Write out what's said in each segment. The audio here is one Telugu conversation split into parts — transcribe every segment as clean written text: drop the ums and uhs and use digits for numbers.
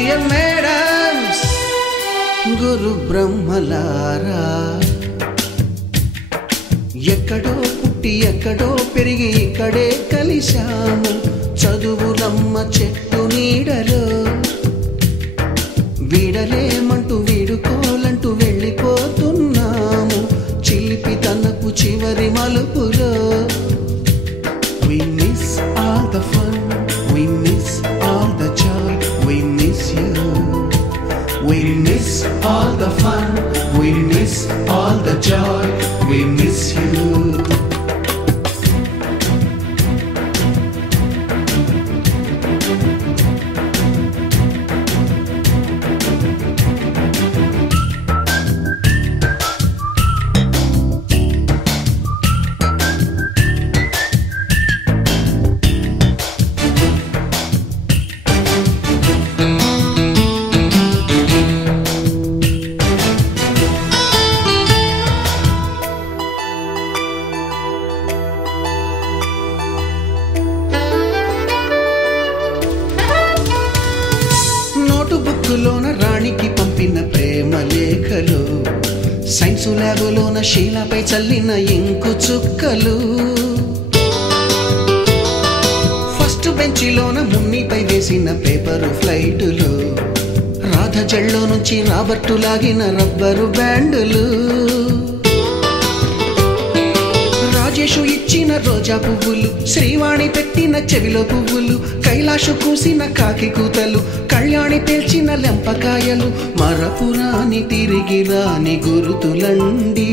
డియర్ మేడమ్స్, గురు బ్రహ్మలారా, ఎక్కడో పుట్టి ఎక్కడో పెరిగి ఇక్కడే కలిశాము చదువులమ్మ చెట్టు నీడలో. వీడలేమంటూ వీడుకోలంటూ వెళ్ళిపోతున్నాము చిలిపి తనపు చివరి మలుపులో. We miss all the fun, we miss all the joy, we miss you. We miss all the fun, we miss all the joy, we miss you. బుక్కులోన రాణికి పంపిన ప్రేమ లేఖలు, సైన్సు ల్యాబులోన శీలపై చల్లిన ఇంకు చుక్కలు, ఫస్ట్ బెంచిలోన మున్నిపై వేసిన పేపరు ఫ్లైటులు, రాధ జల్లో నుంచి రాబర్టు లాగిన రబ్బరు బ్యాండులు, రాజేషు ఇచ్చిన రోజా పువ్వులు, శ్రీవాణి పెట్టిన చెవిలో పువ్వులు, కైలాషు కూసిన కాకి కూతలు, కళ్యాణి పేల్చిన లెంపకాయలు, మరపురాని తిరిగి రాని గురుతులండి.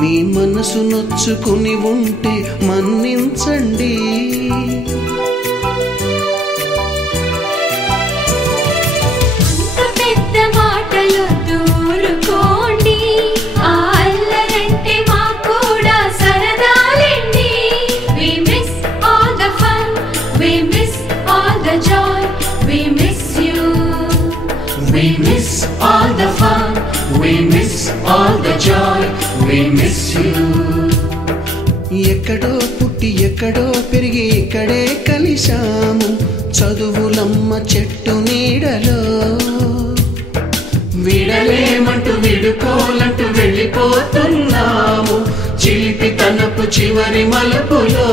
మీ మనసు నొచ్చుకుని ఉంటే మన్నించండి. We miss all the fun, we miss all the joy, we miss you. ఎక్కడో పుట్టి ఎక్కడో పెరిగి ఇక్కడే కలిశాము చదువులమ్మ చెట్టు నీడలో. వీడలేమంటూ వీడుకోలంటూ వెళ్ళిపోతున్నాము చిలిపి తనపు చివరి మలుపులో.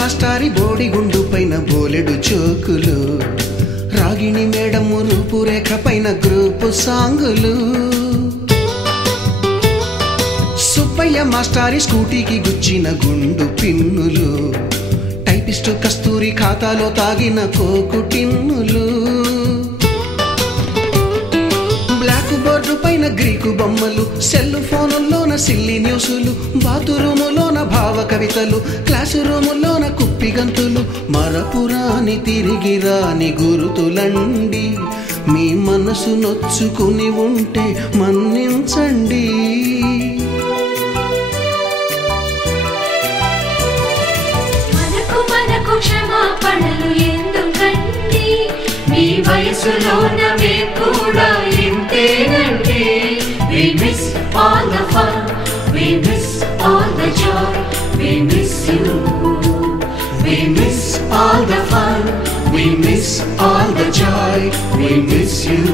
మాస్టారి బోడిగుండు పైన బోలెడు చోకులు, రాగిణి మేడము రూపురేఖ పైన గ్రూపు సాంగులు, సుబ్బయ్య మాస్టారి స్కూటీకి గుచ్చిన గుండు పిన్నులు, టైపిస్టు కస్తూరి ఖాతాలో తాగిన కోకు టిన్నులు, బ్లాక్ బోర్డు పైన గ్రీకు బొమ్మలు, సెల్ ఫోనుల్లోన సిల్లి న్యూసులు, బాతురూములోన భావ కవితలు, క్లాసు రూములోన కుప్పి గంతులు, మరపురాని తిరిగి రాని గురుతులండి. మీ మనసు నొచ్చుకుని ఉంటే మన్నించండి. మనకు క్షమాపణలు ఎందుకండి, మీ వయసులోన మేము కూడా ఇంతేనండి. We miss all the fun, we miss all the joy, we miss you. We miss all the fun, we miss all the joy, we miss you.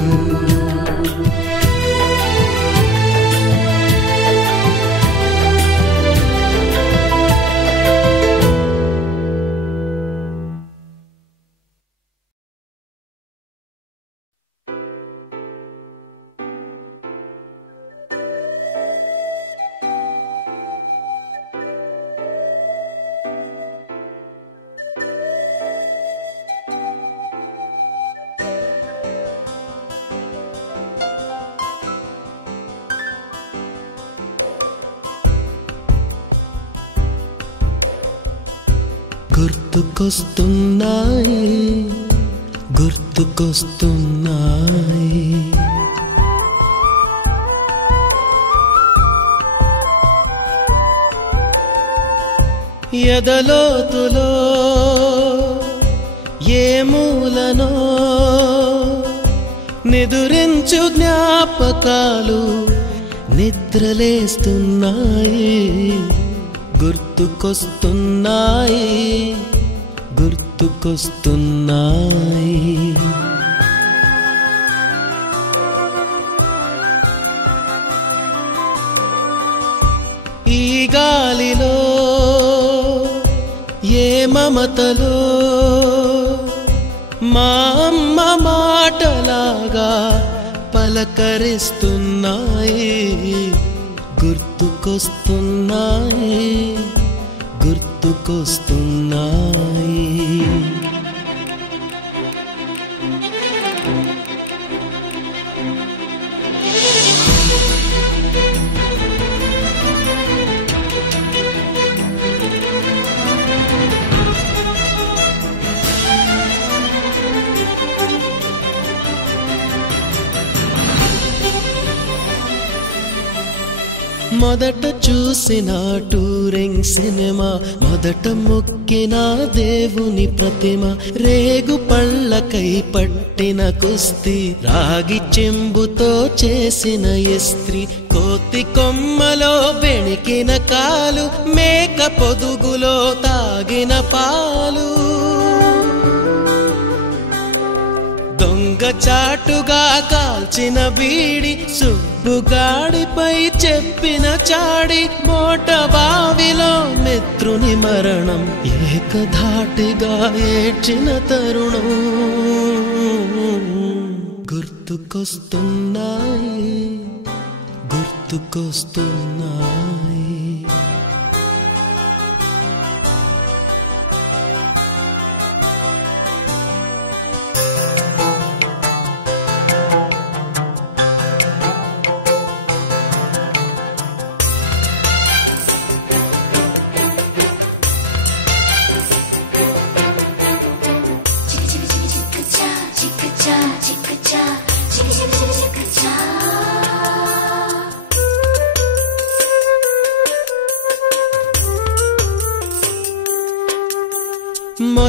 గుర్తుకొస్తున్నాయి గుర్తుకొస్తున్నాయి ఎదలోతులో ఏ మూలనో నిదురించు జ్ఞాపకాలు నిద్రలేస్తున్నాయి గుర్తుకొస్తున్నాయి గుర్తుకొస్తున్నాయి ఈ గాలిలో ఏ మమతలో మా అమ్మ మాటలాగా పలకరిస్తున్నాయి గుర్తుకొస్తున్నాయి గుర్తుకొస్తున్నాయి మొదట చూసిన టూరింగ్ సినిమా మొదట మొక్కిన దేవుని ప్రతిమ రేగు పళ్ళకై పట్టిన కుస్తీ రాగి చెంబుతో చేసిన ఇస్త్రీ కోతి కొమ్మలో బెణికిన కాలు మేక పొదుగులో తాగిన పాలు దొంగ చాటుగా కాల్చిన బీడి సుబ్బుగాడిపై చెప్పిన చాడి మోట బావిలో మిత్రుని మరణం ఏకధాటిగా ఏడ్చిన తరుణం గుర్తుకొస్తున్నాయి గుర్తుకొస్తున్నాయి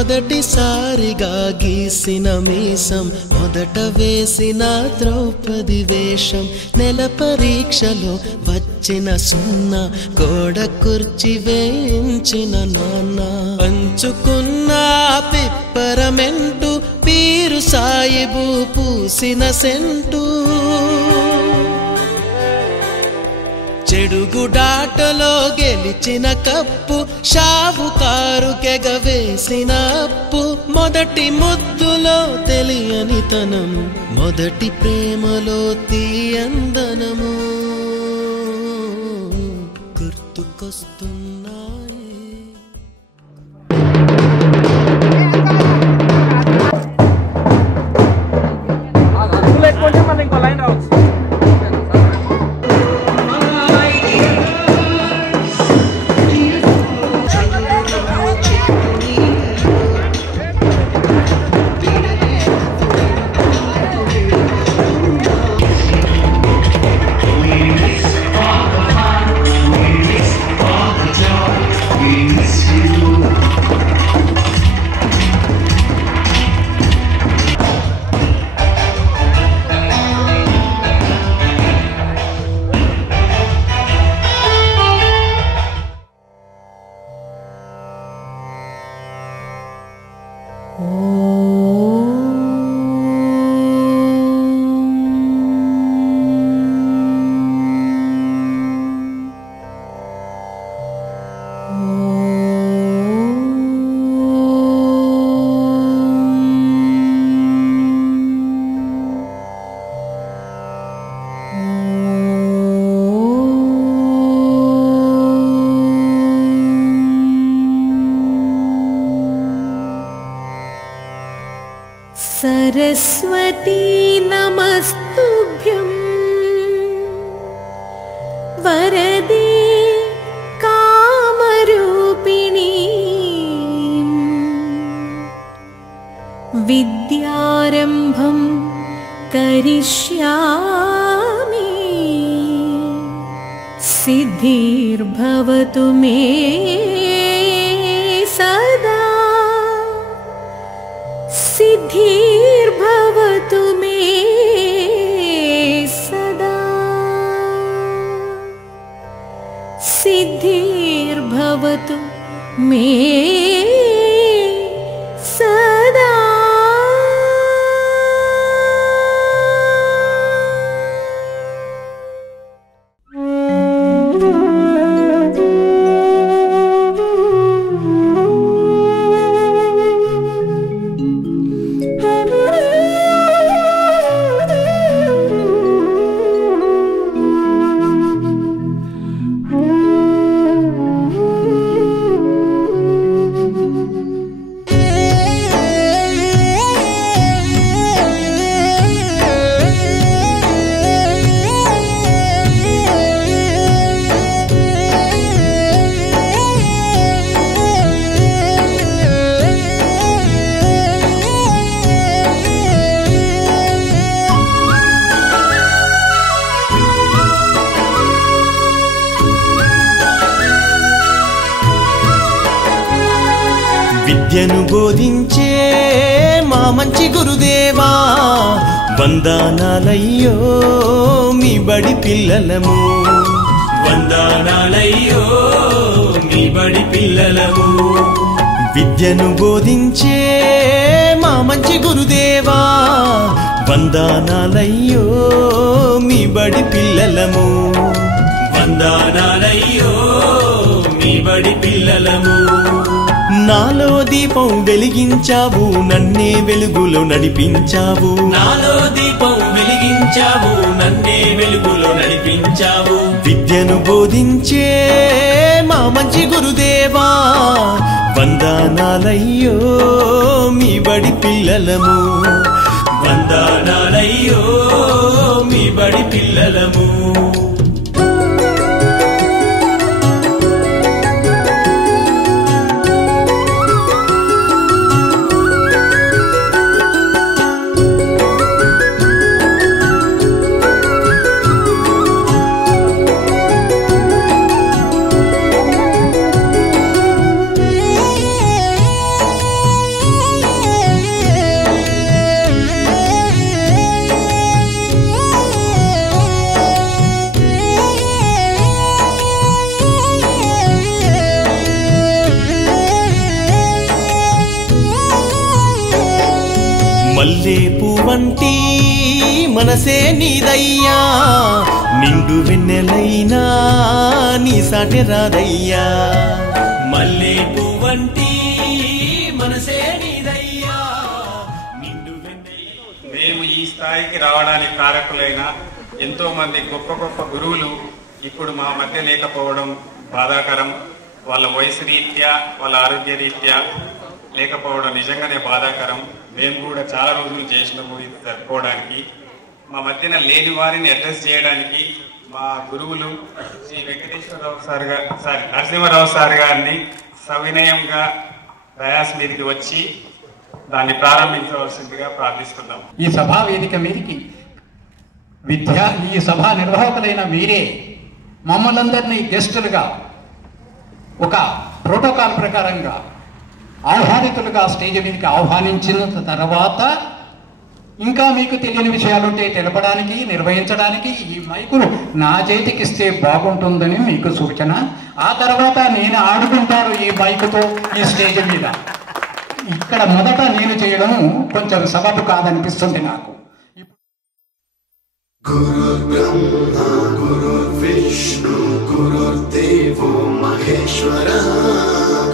మొదటిసారిగా గీసిన మీసం మొదట వేసిన ద్రౌపది వేషం నెల పరీక్షలో వచ్చిన సున్నా గోడ కుర్చీ వేయించిన నాన్న పంచుకున్న పిప్పరమెంటు పీరు సాయిబు పూసిన సెంటు చెడుగుడాటలో గెలిచిన కప్పు షావుకారు కెగవేసిన అప్పు మొదటి ముద్దులో తెలియని తనము మొదటి ప్రేమలో తీయందనము గుర్తుకొస్తున్నాయి सरस्वती नमस्तुभ्यं वरदे कामरूपिणी विद्यारम्भं करिष्यामि सिद्धिर्भवतु मे सदा सिद्धिर्भवतु मे सदा सिद्धिर्भवतु मे सदा। విద్యను బోధించే మా మంచి గురుదేవా వందనాలయ్యో మీ బడి పిల్లలము వందనాలయ్యో మీ బడి పిల్లలము విద్యను బోధించే మా మంచి గురుదేవా వందనాలయ్యో మీ బడి పిల్లలము వందనాలయ్యో మీ బడి పిల్లలము నాలో దీపం వెలిగించావు నన్నే వెలుగులో నడిపించావు నాలో దీపం వెలిగించావు నన్నే వెలుగులో నడిపించావు విద్యను బోధించే మా మంచి గురుదేవా వందనాలయ్యో మీ బడి పిల్లలము వందనాలయ్యో మీ బడి పిల్లలము మల్లెపూ వంటి మనసే నీదయ్యా నిండు వెన్నెలైనా నీ సాటి రాదయ్యా మల్లెపూ వంటి మనసే నీదయ్యా నిండు వెన్నెలైనా. మేము ఈ స్థాయికి రావడానికి కారకులైన ఎంతో మంది గొప్ప గొప్ప గురువులు ఇప్పుడు మా మధ్య లేకపోవడం బాధాకరం. వాళ్ళ వయసు రీత్యా వాళ్ళ ఆరోగ్య రీత్యా లేకపోవడం నిజంగానే బాధాకరం. మేము కూడా చాలా రోజులు చేసినాము ఇది జరుపుకోవడానికి. మా మధ్యన లేని వారిని అడ్రస్ చేయడానికి మా గురువులు శ్రీ వెంకటేశ్వరరావు సార్ నరసింహారావు సార్ గారిని సవినయంగా ప్రయాస మీదకి వచ్చి దాన్ని ప్రారంభించవలసిందిగా ప్రార్థిస్తున్నాం. ఈ సభా వేదిక మీదకి ఈ సభా నిర్వాహకులైన మీరే మమ్మల్ందరినీ గెస్టులుగా ఒక ప్రోటోకాల్ ప్రకారంగా ఆహ్వానితులుగా స్టేజ్ మీదకి ఆహ్వానించిన తర్వాత ఇంకా మీకు తెలియని విషయాలుంటే తెలపడానికి నిర్వహించడానికి ఈ మైకును నా చేతికి ఇస్తే బాగుంటుందని మీకు సూచన. ఆ తర్వాత నేను ఆడుకుంటాను ఈ మైకుతో ఈ స్టేజ్ మీద. ఇక్కడ మొదట నేను చేయడం కొంచెం సబబు కాదనిపిస్తుంది నాకు. గురుర్ బ్రహ్మ గురుర్ విష్ణు గురుర్దేవో మహేశ్వరః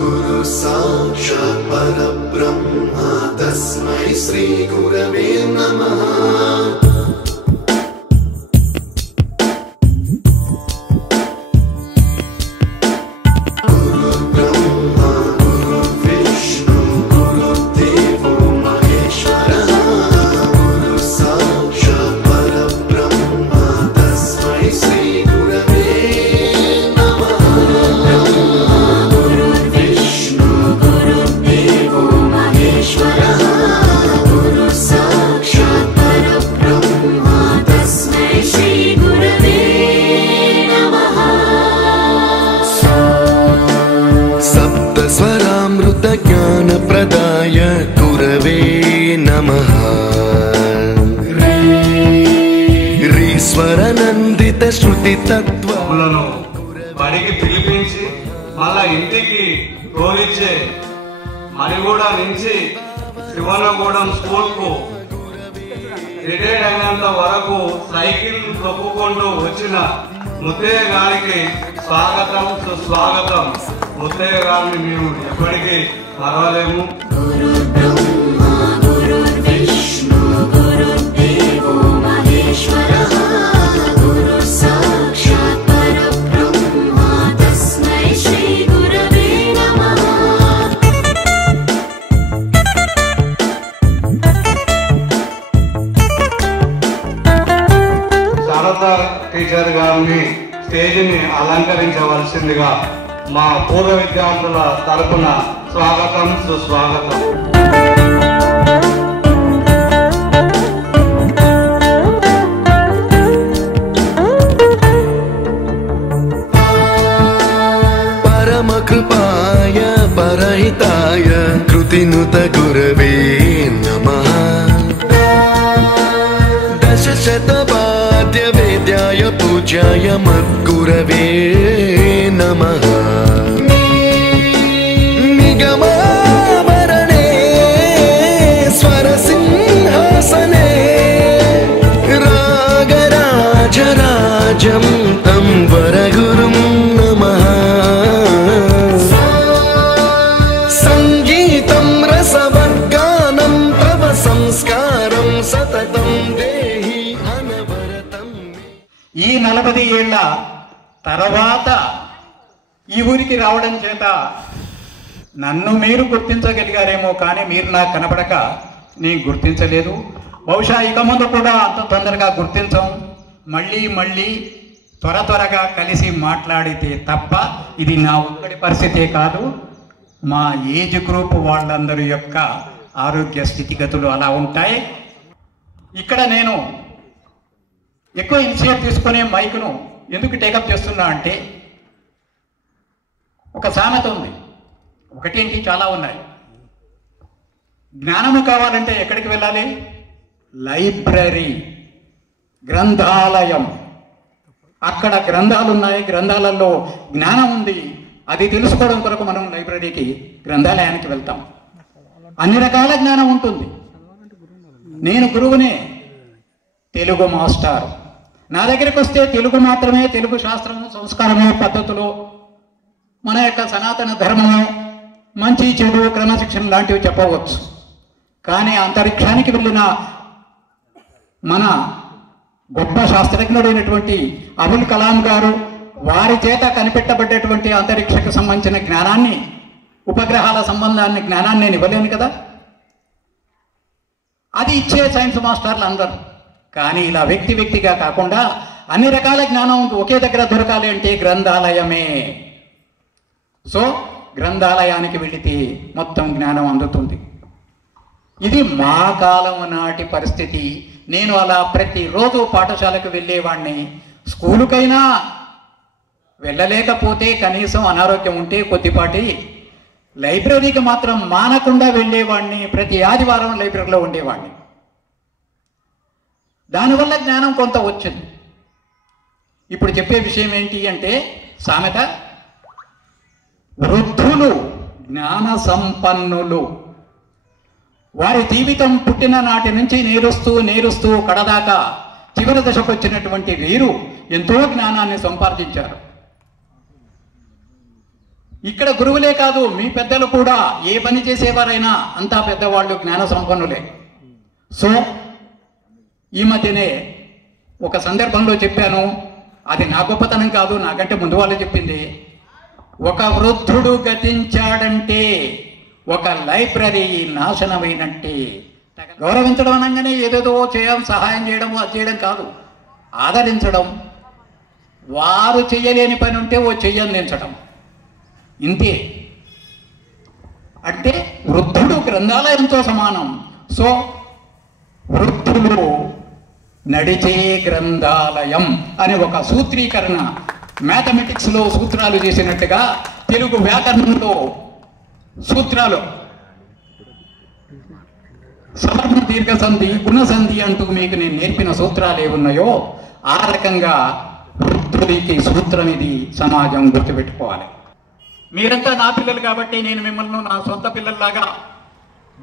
గురు సాక్షాత్ పరబ్రహ్మ తస్మై శ్రీ గురవే నమః. Ishwara కోటి తత్వములను బడికి పిలిపించి మళ్ళా ఇంటికి తోలిచ్చే మరిగూడ నుంచి శివనగూడెం స్కూల్కు రిటైర్డ్ అయినంత వరకు సైకిల్ తొక్కుకుంటూ వచ్చిన ముత్తయ్య గారికి స్వాగతం సుస్వాగతం. ముత్తయ్య గారిని మేము ఎప్పటికీ మరవలేము. శారద టీచర్ గారిని స్టేజిని అలంకరించవలసిందిగా మా పూర్వ విద్యార్థుల తరపున స్వాగతం సుస్వాగతం. పరమ కృపాయ పరహితాయ కృతినుత గురవే నమః. దశశతవాద్య వేద్యాయ పూజ్యాయ మద్గురవే నమః. నిగమావరణే స్వరసింహాసనే రాగరాజరాజం తం వరగురుం నమః. సంగీతం రసవర్గానం తవ సంస్కారం సతతం దేహి అనవరతం. ఈ 40 ఏళ్ల తర్వాత ఈ ఊరికి రావడం చేత నన్ను మీరు గుర్తించగలిగారేమో, కానీ మీరు నాకు కనపడక నేను గుర్తించలేదు. బహుశా ఇక ముందు కూడా అంత తొందరగా గుర్తించం. మళ్ళీ త్వరగా కలిసి మాట్లాడితే తప్ప ఇది నా ఒక్కడి పరిస్థితే కాదు, మా ఏజ్ గ్రూప్ వాళ్ళందరి యొక్క ఆరోగ్య స్థితిగతులు అలా ఉంటాయి. ఇక్కడ నేను ఎక్కువ ఇనిషియేటివ్ తీసుకునే మైకును ఎందుకు టేకప్ చేస్తున్నా అంటే, ఒక సామెత ఉంది, ఒకటేంటి చాలా ఉన్నాయి. జ్ఞానము కావాలంటే ఎక్కడికి వెళ్ళాలి? లైబ్రరీ, గ్రంథాలయం. అక్కడ గ్రంథాలు ఉన్నాయి, గ్రంథాలలో జ్ఞానం ఉంది. అది తెలుసుకోవడం కొరకు మనం లైబ్రరీకి, గ్రంథాలయానికి వెళ్తాం. అన్ని రకాల జ్ఞానం ఉంటుంది. నేను గురువునే, తెలుగు మాస్టర్. నా దగ్గరికి వస్తే తెలుగు మాత్రమే, తెలుగు శాస్త్రము, సంస్కారము, పద్ధతులు, మన యొక్క సనాతన ధర్మము, మంచి చెడు, క్రమశిక్షణ లాంటివి చెప్పవచ్చు. కానీ అంతరిక్షానికి వెళ్ళిన మన గొప్ప శాస్త్రజ్ఞుడైనటువంటి అబుల్ కలాం గారు వారి చేత కనిపెట్టబడ్డటువంటి అంతరిక్షకు సంబంధించిన జ్ఞానాన్ని, ఉపగ్రహాల సంబంధాన్ని, జ్ఞానాన్ని నేను ఇవ్వలేను కదా. అది ఇచ్చే సైన్స్ మాస్టర్లు అందరూ. కానీ ఇలా వ్యక్తిగా కాకుండా అన్ని రకాల జ్ఞానం ఒకే దగ్గర దొరకాలి అంటే గ్రంథాలయమే. సో గ్రంథాలయానికి వెళితే మొత్తం జ్ఞానం అందుతుంది. ఇది మా కాలం నాటి పరిస్థితి. నేను అలా ప్రతిరోజు పాఠశాలకు వెళ్ళేవాడిని. స్కూలుకైనా వెళ్ళలేకపోతే కనీసం అనారోగ్యం ఉంటే కొద్దిపాటి, లైబ్రరీకి మాత్రం మానకుండా వెళ్ళేవాడిని. ప్రతి ఆదివారం లైబ్రరీలో ఉండేవాడిని. దానివల్ల జ్ఞానం కొంత వచ్చింది. ఇప్పుడు చెప్పే విషయం ఏంటి అంటే, సామెత, వృద్ధులు జ్ఞాన సంపన్నులు. వారి జీవితం పుట్టిన నాటి నుంచి నేరుస్తూ కడదాకా చివరి దశకు వచ్చినటువంటి వీరు ఎంతో జ్ఞానాన్ని సంపాదించారు. ఇక్కడ గురువులే కాదు, మీ పెద్దలు కూడా, ఏ పని చేసేవారైనా అంతా పెద్దవాళ్ళు జ్ఞాన సంపన్నులే. సో ఈ మధ్యనే ఒక సందర్భంలో చెప్పాను, అది నా గొప్పతనం కాదు, నాకంటే ముందు వాళ్ళు చెప్పింది. ఒక వృద్ధుడు గతించాడంటే ఒక లైబ్రరీ నాశనమైనట్టే. గౌరవించడం అనగానే ఏదేదో సహాయం చేయడం, అది చేయడం కాదు, ఆదరించడం. వారు చెయ్యలేని పని ఉంటే ఓ చెయ్యందించడం, ఇంతే. అంటే వృద్ధుడు గ్రంథాలయంతో సమానం. సో వృద్ధులు నడిచే గ్రంథాలయం అనే ఒక సూత్రీకరణ, మ్యాథమెటిక్స్లో సూత్రాలు చేసినట్టుగా తెలుగు వ్యాకరణంలో సూత్రాలు, సవర్ణ దీర్ఘ సంధి, గుణ సంధి అంటూ మీకు నేను నేర్పిన సూత్రాలు ఏమున్నాయో ఆ రకంగా పుత్రుడికి సూత్రం ఇది సమాజం గుర్తుపెట్టుకోవాలి. మీరంతా నా పిల్లలు కాబట్టి నేను మిమ్మల్ని నా సొంత పిల్లల్లాగా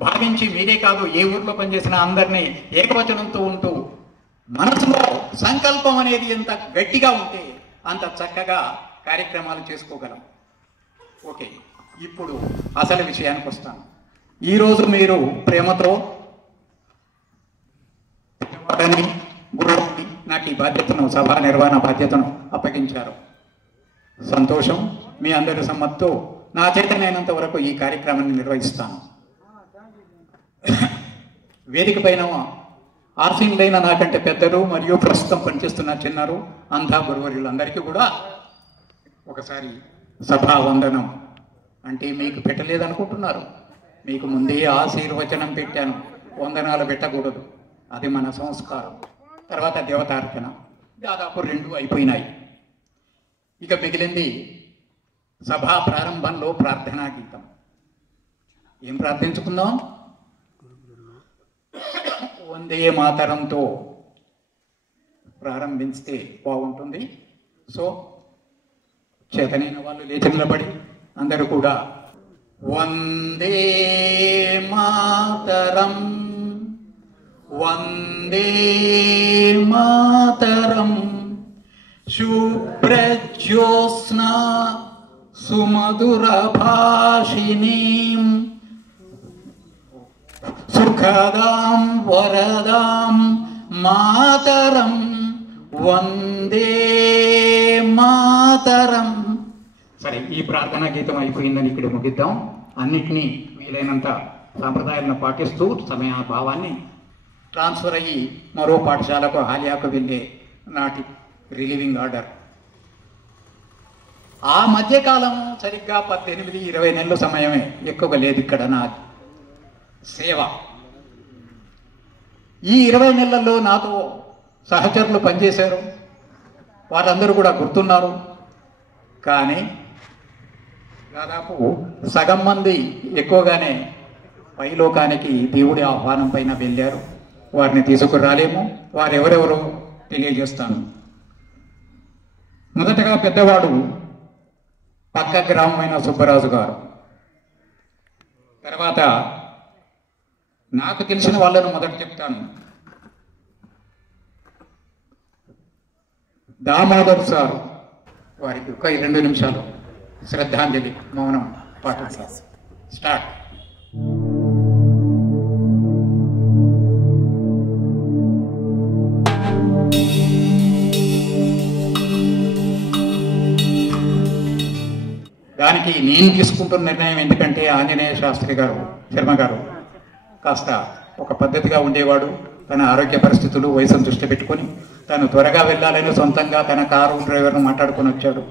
భావించి, మీరే కాదు ఏ ఊర్లో పనిచేసిన అందరినీ ఏకవచనంతో ఉంటూ మనసులో సంకల్పం అనేది ఎంత గట్టిగా ఉంటే అంత చక్కగా కార్యక్రమాలు చేసుకోగలం. ఓకే, ఇప్పుడు అసలు విషయానికి వస్తాను. ఈరోజు మీరు ప్రేమతో గురువుని నాకు ఈ బాధ్యతను, సభా నిర్వహణ బాధ్యతను అప్పగించారు. సంతోషం. మీ అందరి సమ్మతితో నా చేతనైనంత వరకు ఈ కార్యక్రమాన్ని నిర్వహిస్తాను. వేదిక పైన ఆర్సీన్లైన నాకంటే పెద్దలు మరియు ప్రస్తుతం పనిచేస్తున్న చిన్నారు అంధా గురువులందరికీ కూడా ఒకసారి సభా వందనం. అంటే మీకు పెట్టలేదనుకుంటున్నారు, మీకు ముందే ఆశీర్వచనం పెట్టాను, వందనాలు పెట్టకూడదు, అది మన సంస్కారం. తర్వాత దేవతార్చన, దాదాపు 2 అయిపోయినాయి. ఇక మిగిలింది సభా ప్రారంభంలో ప్రార్థనా గీతం. ఏం ప్రార్థించుకుందాం? వందే మాతరంతో ప్రారంభిస్తే బాగుంటుంది. సో చేతనైన వాళ్ళు లేచి నిలబడి అందరూ కూడా వందే మాతరం వందే మాతరం శుభ్రజ్యోత్స్నా సుమధుర భాషిణీం సుఖదాం వరదాం మాతరం వందే మాతరం. సరే, ఈ ప్రార్థనా గీతం అయిపోయిందని ఇక్కడ ముగిద్దాం. అన్నిటినీ వీలైనంత సాంప్రదాయాలను పాటిస్తూ సమయాభావాన్ని ట్రాన్స్ఫర్ అయ్యి మరో పాఠశాలకు హాలియాకు వెళ్ళే నాటి రిలీవింగ్ ఆర్డర్. ఆ మధ్యకాలం సరిగ్గా 18-20 నెలల సమయమే, ఎక్కువగా లేదు ఇక్కడ నా సేవ. ఈ 20 నెలల్లో నాతో సహచరులు పనిచేశారు, వాళ్ళందరూ కూడా గుర్తున్నారు. కానీ దాదాపు సగం మంది ఎక్కువగానే పైలోకానికి దేవుడి ఆహ్వానం పైన వెళ్ళారు. వారిని తీసుకురాలేము. వారెవరెవరో తెలియజేస్తాను. మొదటగా పెద్దవాడు పక్క గ్రామమైన సుబ్బరాజు గారు. తర్వాత నాకు తెలిసిన వాళ్ళను మొదట చెప్తాను. దామోదర్ సార్, వారికి ఒక 2 నిమిషాలు శ్రద్ధాంజలి మౌనం పాటిస్తారు. స్టార్ట్. దానికి నేను తీసుకుంటున్న నిర్ణయం ఎందుకంటే ఆంజనేయ శాస్త్రి గారు, శర్మ గారు కాస్త ఒక పద్ధతిగా ఉండేవాడు. తన ఆరోగ్య పరిస్థితులు, వయసును దృష్టి పెట్టుకొని తను త్వరగా వెళ్ళాలని సొంతంగా తన కారు డ్రైవర్ను మాట్లాడుకొని వచ్చాడు.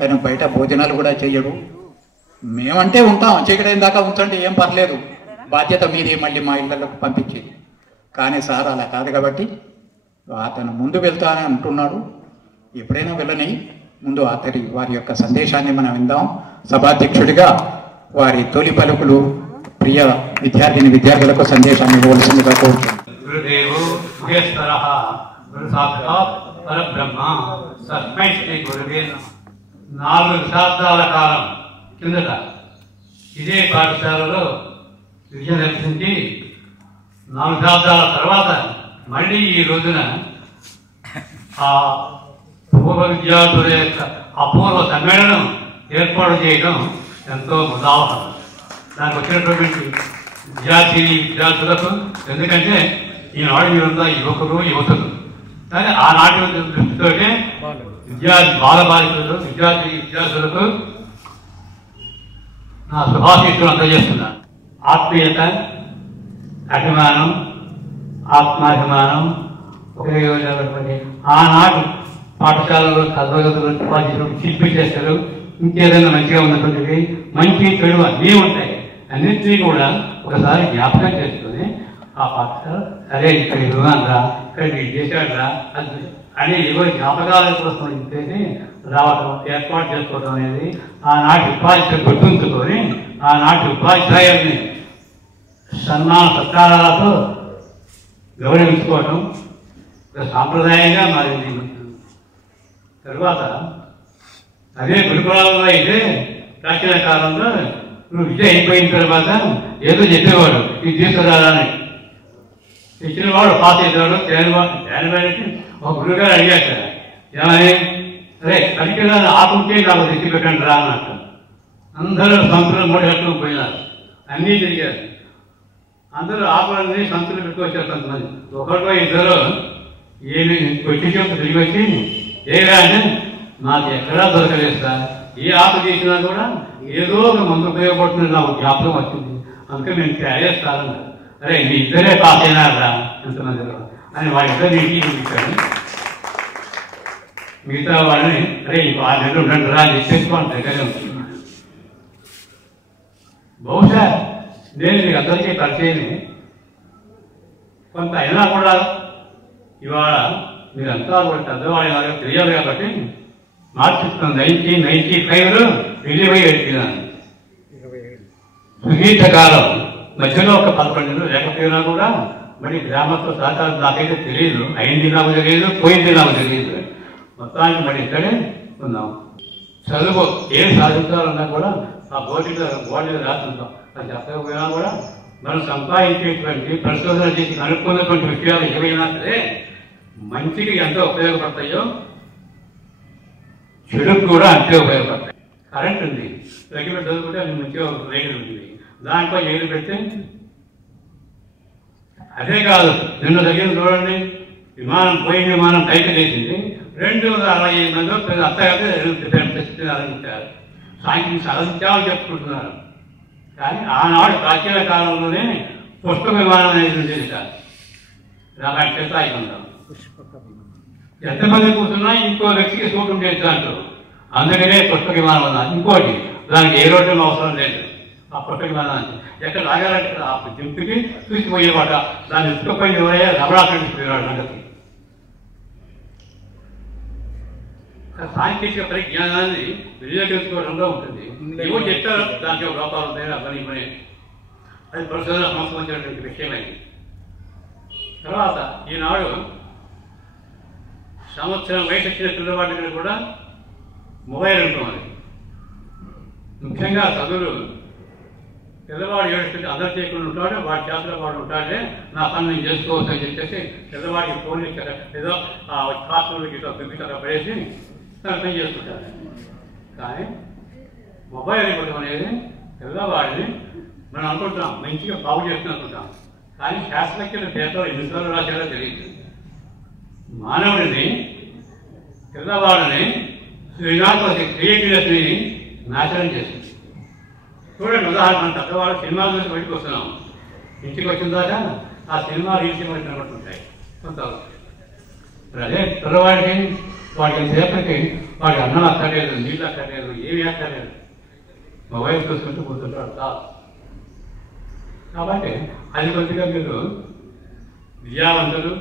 తను బయట భోజనాలు కూడా చెయ్యడు. మేమంటే ఉంటాం, చీకటైన దాకా ఉంచండి, ఏం పర్లేదు, బాధ్యత మీదే, మళ్ళీ మా ఇళ్లకు పంపించేది. కానీ సార్ అలా కాదు కాబట్టి అతను ముందు వెళ్తానని అంటున్నాడు. ఎప్పుడైనా వెళ్ళని ముందు వారి యొక్క సందేశాన్ని మనం విందాం. సభాధ్యక్షుడిగా వారి తొలి పలుకులు ప్రియ విద్యార్థులకు సందేశాన్ని ఇవ్వవలసిందిగా కోరుతున్నాను. గురుదేవు మహేశ్వరః గురు సాక్షాత్ పరబ్రహ్మ తస్మై శ్రీ గురువే నమః. 4 దశాబ్దాల కాలం కిందట ఇదే పాఠశాలలో విద్య నేర్పించి 4 దశాబ్దాల తర్వాత మళ్ళీ ఈ రోజున ఆ పూర్వ విద్యార్థుల యొక్క అపూర్వ సమ్మేళనం ఏర్పాటు చేయడం ఎంతో ముదావహం. దానికి వచ్చినటువంటి విద్యార్థులకు, ఎందుకంటే ఈనాడు మీరంతా యువతులు, కానీ ఆనాటి దృష్టితోటే బాలబాలికలు విద్యార్థులకు నా శుభాశీస్సులు అందజేస్తున్నాను. ఆత్మీయత, అభిమానం, ఆత్మాభిమానం ఒకే విధమైనటువంటి ఆనాడు పాఠశాలలో చదవగదులు, ఉపాధ్యాయులు, శిల్పి చేస్తారు, ఇంకేదైనా మంచిగా ఉన్నటువంటివి, మంచి చెడు అన్నీ ఉంటాయి. అన్నింటినీ కూడా ఒకసారి జ్ఞాపకం చేసుకుని ఆ పాఠశాల అరే ఇక్కడ ఇవ్వనరా, ఇక్కడ ఇది చేశాడరా అని ఏవో జ్ఞాపకాల కోసం చెప్పేసి రావడం, ఏర్పాటు చేసుకోవడం అనేది ఆనాటి ఉపాధ్యాయులు గుర్తుంచుకొని ఆనాటి ఉపాధ్యాయుల్ని సన్మాన సత్కారాలతో గౌరవించుకోవడం సాంప్రదాయంగా మారింది. తర్వాత అదే గురుకులాలలో అయితే ప్రాచీన కాలంలో నువ్వు విద్య అయిపోయిన తర్వాత ఏదో చెప్పేవాడు ఇది తీసుకురాలని. ఇచ్చిన వాడు పాస్ చేసేవాడు. ధ్యానమైనట్టు ఒక గురుగారు అడిగాక ఏమని, అరే కరికరాన్ని ఆకుంటే నాకు తెచ్చి పెట్టండి రా అన్నట్టు. అందరూ సంతులు 3 గంటలు పోయినారు, అన్నీ తిరిగారు. అందరూ ఆకులన్నీ సంతులు పెట్టుకొచ్చారు. కొంతమంది ఒకరితో ఇద్దరు ఏమి వచ్చి తిరిగి వచ్చి ఏరా అంటే నాకు ఎక్కడా దొరకలేదు సార్, ఏ ఆకు తీసినా కూడా ఏదో ఒక మందు ఉపయోగపడుతుంది నాకు జ్ఞాపకం వచ్చింది, అందుకే నేను చేస్తానన్నారు. అరే మీ ఇద్దరే పాస్ అయినారా ఎంతమందిలో అని వాళ్ళిద్దరు ఇంటికి చూపించాను. మిగతా వాళ్ళని అరే 6 నెలలు ఉండండి రా అని చెప్పేసుకోండి దగ్గరే ఉంటున్నాను. బహుశా నేను మీకు అందరికీ పరిచయం కొంత అయినా కూడా ఇవాళ మీరంతా కూడా పెద్దవాళ్ళ తెలియాలి కాబట్టి మార్చిస్తాను. 1995లో వెళ్ళిపోయి వెళ్ళినాను. సుదీర్ఘ కాలం మధ్యలో ఒక 11 నెలలు లేకపోయినా కూడా మరి గ్రామస్తుల సహకారం నాకైతే తెలియదు. అయింది నాకు తెలియదు, పోయింది నాకు తెలియదు. మొత్తానికి మరి ఇక్కడే ఉన్నాం. చదువు ఏం సాధించాలన్నా కూడా ఆ బోర్డు మీద రాస్తుంటాం. అది చెప్పకపోయినా కూడా మనం సంపాదించేటువంటి పరిశోధన చేసి కనుక్కున్నటువంటి విషయాలు ఏమైనా సరే మంచికి ఎంత ఉపయోగపడతాయో చెడుకు కూడా అంతే ఉపయోగపడతాయి. కరెంట్ ఉంది, రెగ్యులర్ చదువుకుంటే అది మంచిగా రైలు ఉంటుంది, దాంట్లో ఏలు పెడితే అదే కాదు. నిన్న దగ్గర చూడండి, పోయిన విమానం పైకి లేచింది, 260 మంది అత్తగారు ఆలోచించారు. సాయంత్రం సాధించాలని చెప్పుకుంటున్నారు. కానీ ఆనాడు ప్రాచీన కాలంలోనే పుష్పక విమానం అనేది ఉండేది కాదు. అలాంటి స్థాయికి ఉన్నాం. ఎంతమంది కూర్చున్నా ఇంకో వ్యక్తికి చోటు ఉండేది దాంట్లో, అందుకనే పుష్పక విమానం అన్నారు. ఇంకోటి దానికి ఏ రోడ్డు అవసరం లేదు. ఆ పుష్పక విమానాన్ని ఎక్కడ రాగాలంటే ఆ జంపుకి చూసిపోయేవాట. దాన్ని ఇసుకపోయిన ఎవరయ్యా రమణాకరించిపోయేవాడు. సంగతి సాంకేతిక పరిజ్ఞానాన్ని వినియోగించుకోవడంలో ఉంటుంది. ఏవో చెప్తారు దాంట్లో లోపాలు ఉంటాయని అవ్వని ఇవ్వని, అది పరిశోధన సంబంధించినటువంటి విషయమైంది. తర్వాత ఈనాడు సంవత్సరం వయసు వచ్చిన పిల్లవాడికి కూడా మొబైల్ ఉంటుంది. ముఖ్యంగా చదువులు పిల్లవాడు ఏడుస్తుంటే అందరు చేయకుండా ఉంటాడు, వాడి చేతిలో వాడు ఉంటాడే, నా పని నేను చేసుకోవచ్చు అని చెప్పేసి పిల్లవాడికి ఫోన్ ఇచ్చాక ఏదో ఆ కార్టూన్లకి ఇట్లా బిబ్బిగా పడేసి తన పని చేసుకుంటాడు. కానీ మొబైల్ ఇవ్వడం అనేది పిల్లవాడిని మనం అనుకుంటున్నాం మంచిగా బాగు చేస్తుంది అనుకుంటాం. కానీ శాస్త్రజ్ఞుల పేపర్ ఎన్నిసార్లు రాశారో తెలియదు. మానవుడిని పిల్లవాడిని క్రియేటివ్నెస్ని నాశనం చేస్తుంది. చూడండి, ఉదాహరణ మనం పెద్దవాళ్ళు సినిమాల నుంచి బయటకు వస్తున్నాం. ఇంటికి వచ్చిన దాకా ఆ సినిమా రీల్స్ మనకి కనబడుతుంటాయి కొంత. అదే పిల్లవాడికి వాడికి సేపటికి వాడికి అన్నం అక్కర్లేదు, నీళ్ళు అక్కర్లేదు, ఏమి అక్కర్లేదు, మొబైల్ చూసుకుంటూ కూర్చుంటాడు చాలు. కాబట్టి అది కొద్దిగా మీరు విద్యావంతులు,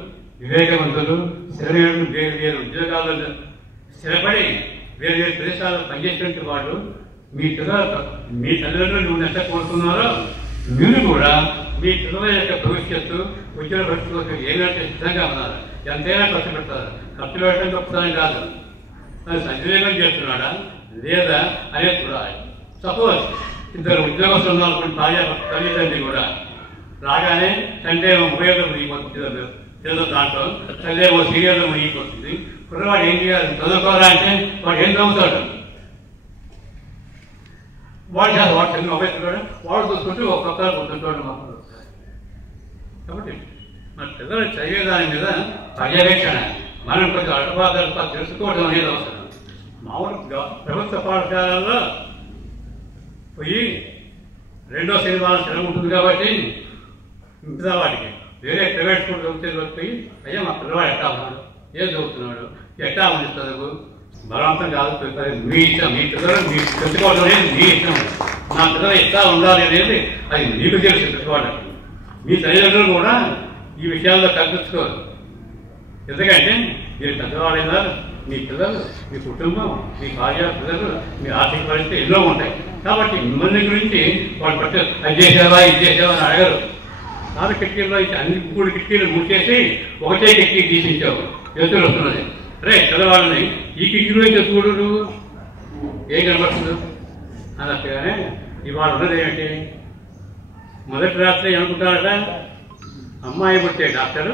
వివేకవంతులు, స్థిరమైన వేరు వేరు ఉద్యోగాల్లో స్థిరపడి వేరు వేరు ప్రదేశాల్లో పనిచేసినటువంటి వాళ్ళు మీ తల్లిదండ్రులు నువ్వు ఎంత కోరుతున్నారో మీరు కూడా మీ పిల్లల యొక్క భవిష్యత్తు, ఉద్యోగ భవిష్యత్తు కోసం ఏమైనా సిద్ధంగా ఉన్నారు. ఎంతైనా ఖర్చు పెడతారు. ఖర్చు పెట్టడం గొప్పతనం కాదు, అది సద్వినియోగం చేస్తున్నాడా లేదా అనేది చూడాలి. సపోజ్ ఇద్దరు ఉద్యోగస్తులు ఉన్నారనుకుని తల్లిదండ్రి కూడా రాగానే సండే ఉపయోగం మునిగిపోతుంది, ఏదో దాంట్లో సండే సీరియల్లో మునిగిపోతుంది. కుర్రవాడు ఏం చేయాలి, చదువుకోవాలా అంటే వాడు ఏం చదువుతాడు, వాడు మొబైల్ వాడు చూసుకుంటూ ఒక్కొక్కరు కూర్చుంటాడు. కాబట్టి మన పిల్లలు చదివేదాని మీద పర్యవేక్షణ మనం కొంచెం అడుగుబాధలు తెలుసుకోవడం అనేది అవసరం. మామూలుగా ప్రభుత్వ పాఠశాలల్లో పోయి 2వ శనివారం సెలవు ఉంటుంది కాబట్టి మిగతా వాటికి వేరే ప్రైవేట్ స్కూల్ చదువుతే పోయి అయ్యా మా పిల్లవాడు ఎట్టా ఉన్నాడు, ఏం చదువుతున్నాడు, ఎట్టా ఉంది చదువు, బలవంతం కాదు, మీ ఇష్టం, మీ పిల్లలు మీకు తెలుసుకోవడం అనేది మీ ఇష్టం. నా పిల్లలు ఎట్లా ఉండాలి అనేది అది మీకు తెలుసు. తెలుసుకోవడం మీ తల్లిదండ్రులు కూడా ఈ విషయాల్లో కల్పించుకోరు. ఎందుకంటే మీరు పెద్దవాళ్ళైనా మీ పిల్లలు, మీ కుటుంబం, మీ భార్య పిల్లలు, మీ ఆర్థిక పరిస్థితి ఎన్నో ఉంటాయి. కాబట్టి మిమ్మల్ని గురించి వాళ్ళు పట్టు అది చేసావా ఇది చేసావా అని అడగరు. 4 కిటికీల్లో అన్ని 3 కిటికీలు మూసేసి ఒకటే కిటికీ తీసించావు, ఎదురు వస్తున్నది. అరే చదవాలని ఈ కిటికీలో అయితే చూడు నువ్వు ఏం కనబడుతుందో అన్నట్టుగానే ఇవాళ ఉన్నది ఏమిటి? మొదటి రాత్రి అనుకుంటారట అమ్మాయి పుడితే డాక్టరు,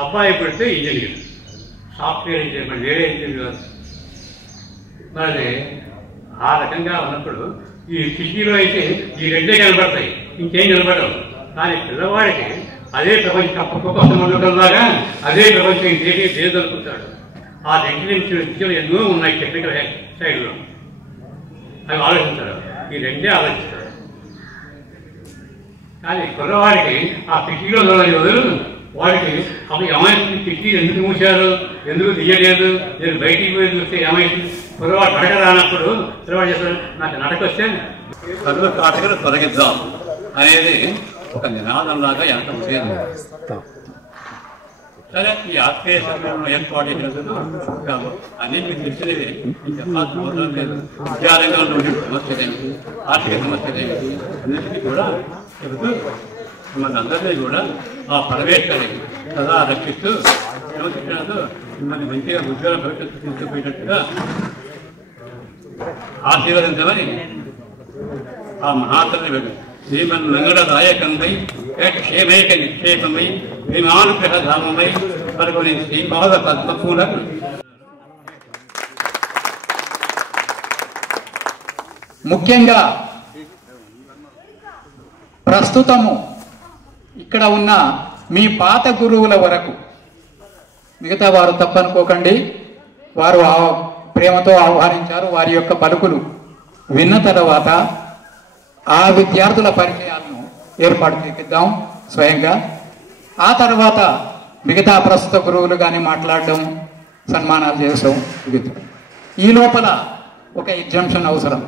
అబ్బాయి పుడితే ఇంజనీర్, సాఫ్ట్వేర్ ఇంజనీర్, మరి వేరే ఇంజనీర్ కాదు. మరి ఆ రకంగా ఉన్నప్పుడు ఈ కిటికీలో అయితే ఈ రెండే కనబడతాయి, ఇంకేం కనబడవు. కానీ పిల్లవాడికి అదే ప్రపంచం కోసం ఉండటంలాగా అదే ప్రపంచం ఇంకేమీ లేదు అనుకుంటాడు. ఆ రెండింటి నుంచి విద్యలు ఎన్నో ఉన్నాయి టెక్నికల్ సైడ్లో, అవి ఆలోచించాడు. ఈ రెండే ఆలోచిస్తాడు. కానీ కుర్రవాడికి ఆ కిటికీలో వదులు వాడికి అప్పుడు ఏమైంది, కిటికీ ఎందుకు మూసారు, ఎందుకు తీయలేదు, నేను బయటికి పోయి చూస్తే ఏమైంది, కుర్రవాడు నడక రానప్పుడు కుర్రవాడు చేస్తాడు నాకు నడక వస్తే కరువు కాటకలు తొలగిద్దాం అనేది ఒక నినాదంలాగా ఎంత ఉండేది. సరే ఈ ఆత్మీయ సమయంలో ఏర్పాటు చేసినందుకు అన్ని మీకు తెలిసినవి చెప్పాల్సిన అవసరం లేదు. విద్యారంగంలో ఉండే సమస్యలేమిటి, ఆర్థిక సమస్యలేమిటి అన్నింటినీ కూడా చెబుతూ మిమ్మల్ని అందరినీ కూడా ఆ పరమేశ్వరి సదా రక్షిస్తూ శిక్షణతో మిమ్మల్ని మంచిగా ఉద్యోగ భవిష్యత్తు తీసుకుపోయేటట్టుగా ఆశీర్వదించమని ఆ మహాతల్లి శ్రీమన్ నంగళదాయకంపై క్షేమైక నిక్షేపమై విమానుగ్రహ ధామమై పలుకొని శ్రీపాద పద్మపూలకు ముఖ్యంగా ప్రస్తుతము ఇక్కడ ఉన్న మీ పాత గురువుల వరకు, మిగతా వారు తప్పనుకోకండి, వారు ప్రేమతో ఆహ్వానించారు. వారి యొక్క పలుకులు విన్న తర్వాత ఆ విద్యార్థుల పరిచయాలను ఏర్పాటు చేపిద్దాం స్వయంగా. ఆ తర్వాత మిగతా ప్రస్తుత గురువులు కానీ మాట్లాడడం, సన్మానాలు చేస్తాం. ఈ లోపల ఒక ఎగ్జామ్షన్ అవసరం.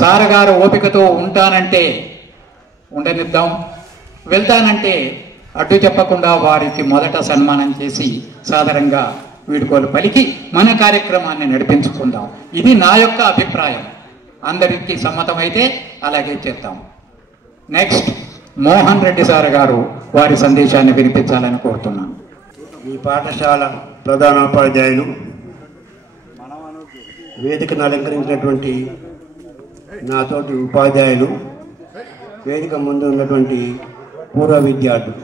సార్ గారు ఓపికతో ఉంటానంటే ఉండనిద్దాం, వెళ్తానంటే అడ్డు చెప్పకుండా వారికి మొదట సన్మానం చేసి సాదరంగా వీడుకోలు పలికి మన కార్యక్రమాన్ని నడిపించుకుందాం. ఇది నా యొక్క అభిప్రాయం. అందరికీ సమ్మతమైతే అలాగే చేద్దాం. నెక్స్ట్ మోహన్ రెడ్డి సార్ గారు వారి సందేశాన్ని వినిపించాలని కోరుతున్నాను. ఈ పాఠశాల ప్రధానోపాధ్యాయులు, వేదికను అలంకరించినటువంటి నాతోటి ఉపాధ్యాయులు, వేదిక ముందు ఉన్నటువంటి పూర్వ విద్యార్థులు,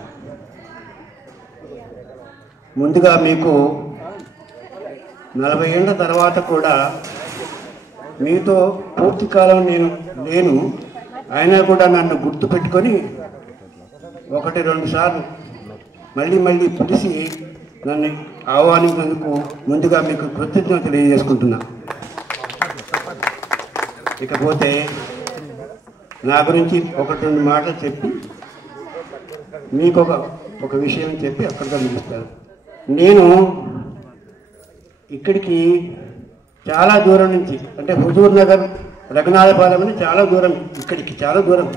ముందుగా మీకు 40 ఏళ్ల తర్వాత కూడా మీతో పూర్తి కాలం నేను లేను, అయినా కూడా నన్ను గుర్తు పెట్టుకొని 1-2 సార్లు మళ్ళీ పిలిచి నన్ను ఆహ్వానించినందుకు ముందుగా మీకు కృతజ్ఞత తెలియజేసుకుంటున్నా. ఇకపోతే నా గురించి 1-2 మాటలు చెప్పి మీకు ఒక విషయం చెప్పి అక్కడితో ముగిస్తాను. నేను ఇక్కడికి చాలా దూరం నుంచి, అంటే హుజూర్ నగర్ రఘునాథపాలెం అని చాలా దూరం, ఇక్కడికి చాలా దూరం.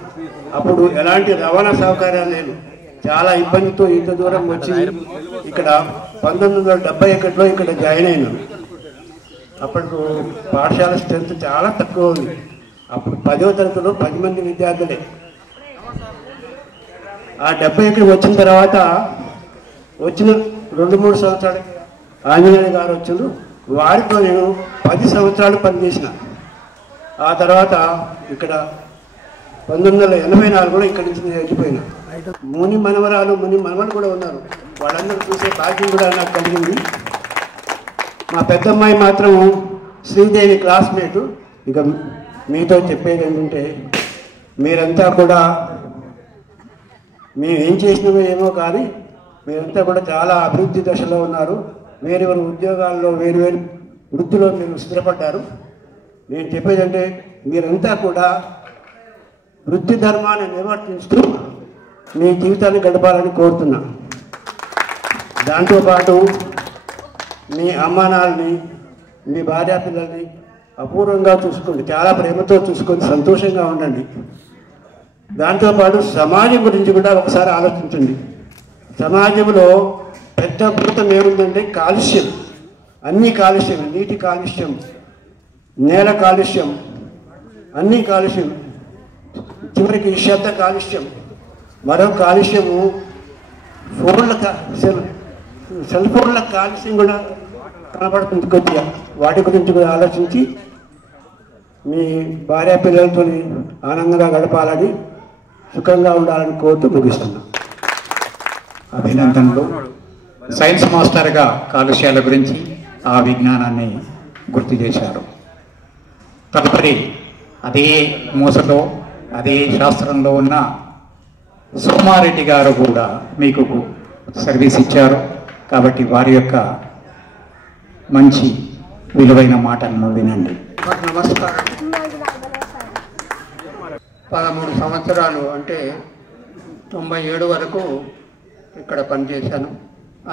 అప్పుడు ఎలాంటి రవాణా సౌకర్యాలు లేదు, చాలా ఇబ్బందితో ఇంత దూరం వచ్చి ఇక్కడ 1971లో ఇక్కడ జాయిన్ అయినాను. అప్పటికు పాఠశాల స్ట్రెంత్ చాలా తక్కువ ఉంది. అప్పుడు 10వ తరగతిలో 10 మంది విద్యార్థులే. ఆ 71 వచ్చిన తర్వాత వచ్చిన 2-3 సంవత్సరాలు ఆంజనేయ గారు వచ్చిండ్రు, వారితో నేను 10 సంవత్సరాలు పనిచేసిన. ఆ తర్వాత ఇక్కడ 1984లో ఇక్కడి నుంచి నేను వెళ్ళిపోయినా. ముని మనవలు కూడా ఉన్నారు, వాళ్ళందరూ చూసే భాగ్యం కూడా నాకు కలిగింది. మా పెద్దమ్మాయి మాత్రం శ్రీదేవి క్లాస్మేటు. ఇక మీతో చెప్పేది ఏంటంటే, మీరంతా కూడా మేము ఏం చేసినామో ఏమో కానీ మీరంతా కూడా చాలా అభివృద్ధి దశలో ఉన్నారు. వేరు ఉద్యోగాల్లో వేరు వృత్తిలో మీరు స్థిరపడ్డారు. నేను చెప్పేదంటే మీరంతా కూడా వృత్తి ధర్మాన్ని నిర్వర్తిస్తూ మీ జీవితాన్ని గడపాలని కోరుతున్నా. దాంతోపాటు మీ అమ్మానాల్ని, మీ భార్యా పిల్లల్ని అపూర్వంగా చూసుకోండి, చాలా ప్రేమతో చూసుకొని సంతోషంగా ఉండండి. దాంతోపాటు సమాజం గురించి కూడా ఒకసారి ఆలోచించండి. సమాజంలో పెద్ద భూతం ఏముందంటే కాలుష్యం, అన్ని కాలుష్యం, నీటి కాలుష్యం, నేల కాలుష్యం, అన్ని కాలుష్యం, చివరికి శబ్ద కాలుష్యం, మరో కాలుష్యము సెల్ ఫోన్ల కాలుష్యం కూడా కనబడుతుంది కొద్దిగా. వాటి గురించి కూడా ఆలోచించి మీ భార్య పిల్లలతో ఆనందంగా గడపాలని, సుఖంగా ఉండాలని కోరుతూ ముగిస్తున్నాం. అభినందనలు. సైన్స్ మాస్టర్గా కాలుష్యాల గురించి ఆ విజ్ఞానాన్ని గుర్తు చేశారు. తదుపరి అదే మూసలో అదే శాస్త్రంలో ఉన్న సుకుమారెడ్డి గారు కూడా మీకు సర్వీస్ ఇచ్చారు. కాబట్టి వారి యొక్క మంచి విలువైన మాటలను వినండి. నమస్కారం. 13 సంవత్సరాలు అంటే 97 వరకు ఇక్కడ పనిచేశాను.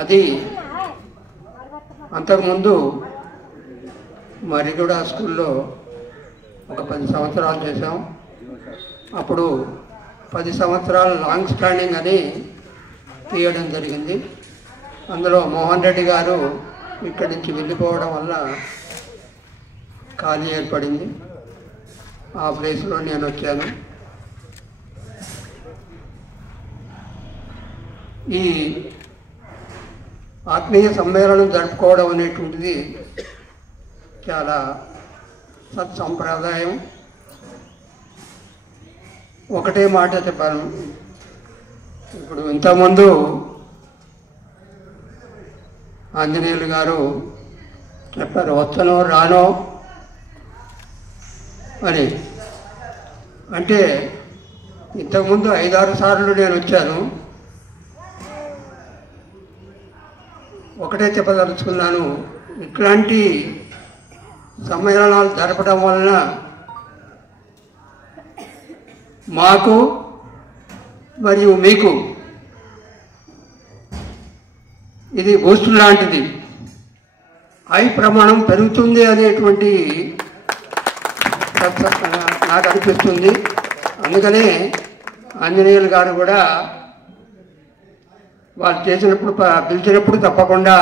అది అంతకుముందు మరిగూడ స్కూల్లో ఒక 10 సంవత్సరాలు చేశాం. అప్పుడు 10 సంవత్సరాలు లాంగ్ స్టాండింగ్ అని తీయడం జరిగింది. అందులో మోహన్ రెడ్డి గారు ఇక్కడి నుంచి వెళ్ళిపోవడం వల్ల ఖాళీ ఏర్పడింది. ఆ ప్లేస్లో నేను వచ్చాను. ఈ ఆత్మీయ సమ్మేళనం జరుపుకోవడం అనేటువంటిది చాలా సత్సంప్రదాయం. ఒకటే మాట చెప్పాను. ఇప్పుడు ఇంతకుముందు ఆంజనేయులు గారు చెప్పారు, వస్తానో రానో అని. అంటే ఇంతకుముందు 5-6 సార్లు నేను వచ్చాను. ఒకటే చెప్పదలుచుకున్నాను, ఇట్లాంటి సమ్మేళనాలు జరపడం వలన మాకు మరియు మీకు ఇది బూస్ట్ లాంటిది. ఐ ప్రమాణం పెరుగుతుంది అనేటువంటి నాకు అనిపిస్తుంది. అందుకనే ఆంజనేయులు గారు కూడా వాళ్ళు చేసినప్పుడు పిలిచినప్పుడు తప్పకుండా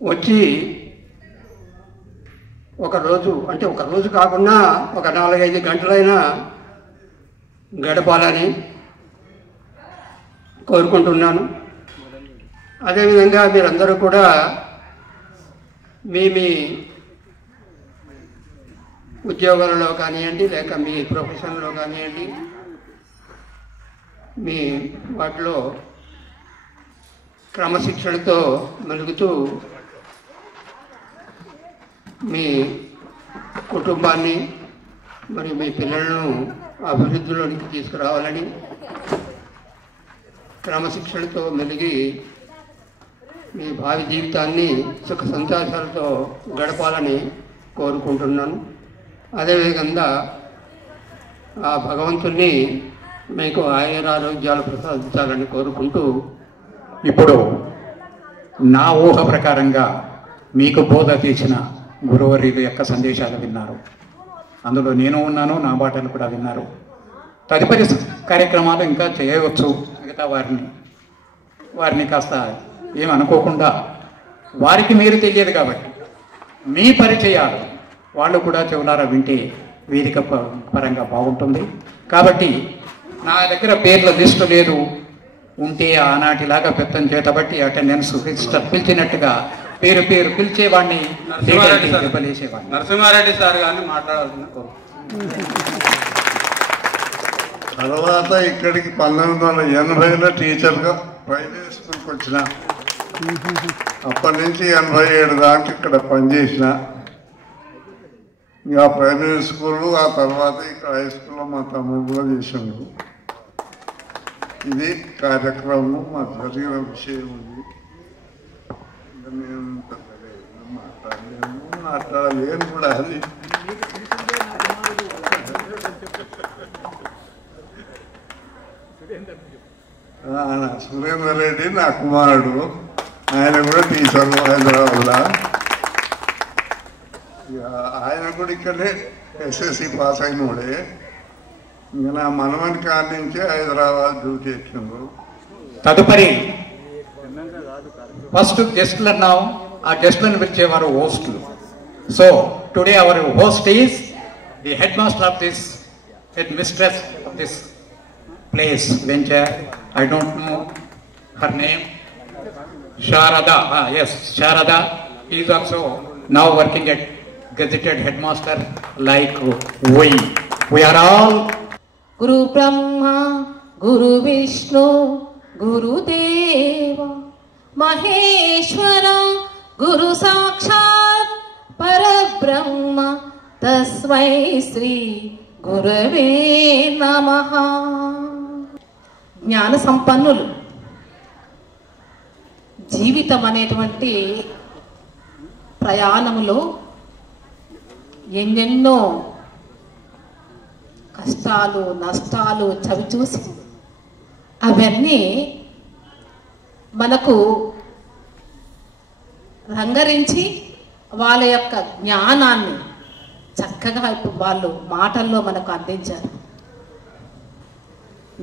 వచ్చి ఒకరోజు, అంటే ఒక రోజు కాకుండా ఒక 4-5 గంటలైనా గడపాలని కోరుకుంటున్నాను. అదేవిధంగా మీరందరూ కూడా మీ ఉద్యోగాలలో కానివ్వండి, లేక మీ ప్రొఫెషన్లో కానివ్వండి, మీ వాటిలో క్రమశిక్షణతో మెలుగుతూ మీ కుటుంబాన్ని మరియు మీ పిల్లలను అభివృద్ధిలోనికి తీసుకురావాలని, క్రమశిక్షణతో మెలిగి మీ భావి జీవితాన్ని సుఖ సంతోషాలతో గడపాలని కోరుకుంటున్నాను. అదేవిధంగా ఆ భగవంతుణ్ణి మీకు ఆయురారోగ్యాలు ప్రసాదించాలని కోరుకుంటూ, ఇప్పుడు నా ఊహ ప్రకారంగా మీకు బోధ తీసిన గురువర్యుల యొక్క సందేశాలు విన్నారు. అందులో నేను ఉన్నాను, నా బాటలు కూడా విన్నారు. తదుపరి కార్యక్రమాలు ఇంకా చేయవచ్చు. మిగతా వారిని కాస్త ఏమనుకోకుండా, వారికి మీరు తెలియదు కాబట్టి మీ పరిచయాలు వాళ్ళు కూడా చెవులారా వింటే వేదిక పరంగా బాగుంటుంది. కాబట్టి నా దగ్గర పేర్ల లిస్టు లేదు. ఉంటే ఆనాటిలాగా పెత్తం చేతబట్టి అటెండెన్స్ రిజిస్టర్ పిలిచినట్టుగా పేరు పిలిచేవాడిని, నరసింహారెడ్డి సార్ గారిని మాట్లాడాల్సిన. తర్వాత ఇక్కడికి 1980లో టీచర్గా ప్రైమరీ స్కూల్కి వచ్చిన. అప్పటి నుంచి 87 దాకా ఇక్కడ పనిచేసిన. ఇంకా ప్రైమరీ స్కూల్, ఆ తర్వాత ఇక్కడ హై స్కూల్లో మా తమ్ముడు కూడా చేసిండు. ఇది కార్యక్రమం మా జరిగిన విషయం ఉంది. నేను మాట్లాడలేను కూడా. అది సురేందర్ రెడ్డి నా కుమారుడు. ఆయన కూడా టీచర్ హైదరాబాద్లో. ఆయన కూడా ఇక్కడే ఎస్ఎస్సి పాస్ అయినోడే. ఇంకా నా మనవని కాడి నుంచే హైదరాబాద్ డ్యూటీ ఎక్కిండ్రు. తదుపరి ఫస్ట్ గెస్ట్లు అన్నాం. ఆ గెస్ట్లను పిలిచేవారు హోస్టులు. So today our host is the head master of this, head mistress of this place venture. I don't know her name. Sharada, yes, Sharada is also now working at gazetted headmaster like we. We are all గురు బ్రహ్మ గురు విష్ణు గురుదేవ మహేశ్వర గురు సాక్షాత్ పరబ్రహ్మ తస్మై శ్రీ గురవే నమః. జ్ఞాన సంపన్నులు జీవితం అనేటువంటి ప్రయాణంలో ఎన్నెన్నో కష్టాలు నష్టాలు చవిచూసి అవన్నీ మనకు రంగరించి వాళ్ళ యొక్క జ్ఞానాన్ని చక్కగా ఇప్పుడు వాళ్ళు మాటల్లో మనకు అందించారు.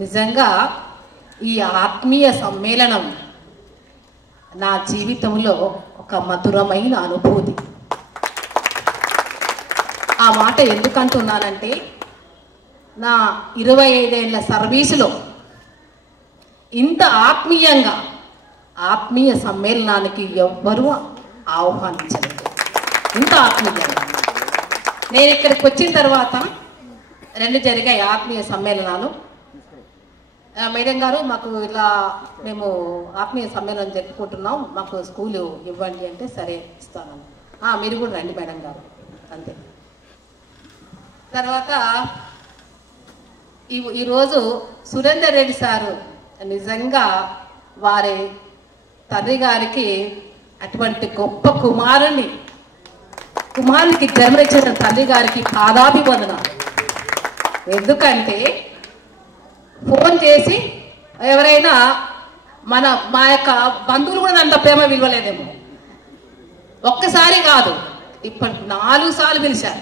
నిజంగా ఈ ఆత్మీయ సమ్మేళనం నా జీవితంలో ఒక మధురమైన అనుభూతి. ఆ మాట ఎందుకంటున్నానంటే నా 25 ఏళ్ల సర్వీసులో ఇంత ఆత్మీయంగా ఆత్మీయ సమ్మేళనానికి ఎవ్వరూ ఆహ్వానించలేదు. ఇంత ఆత్మీయంగా నేను ఇక్కడికి వచ్చిన తర్వాత 2 జరిగాయి ఆత్మీయ సమ్మేళనాలు. మేడం గారు మాకు ఇలా మేము ఆత్మీయ సమ్మేళనం జరుపుకుంటున్నాం, మాకు స్కూలు ఇవ్వండి అంటే సరే ఇస్తాను. మీరు కూడా రండి మేడం గారు అంతే. తర్వాత ఈరోజు సురేందర్ రెడ్డి సారు నిజంగా వారి తండ్రి గారికి అటువంటి గొప్ప కుమారునికి జన్మనిచ్చిన తండ్రి గారికి పాదాభివందనాలు. ఎందుకంటే ఫోన్ చేసి ఎవరైనా మా యొక్క బంధువులు కూడా అంత ప్రేమ విలువలేదేమో, ఒక్కసారి కాదు ఇప్పటి 4 సార్లు పిలిచారు.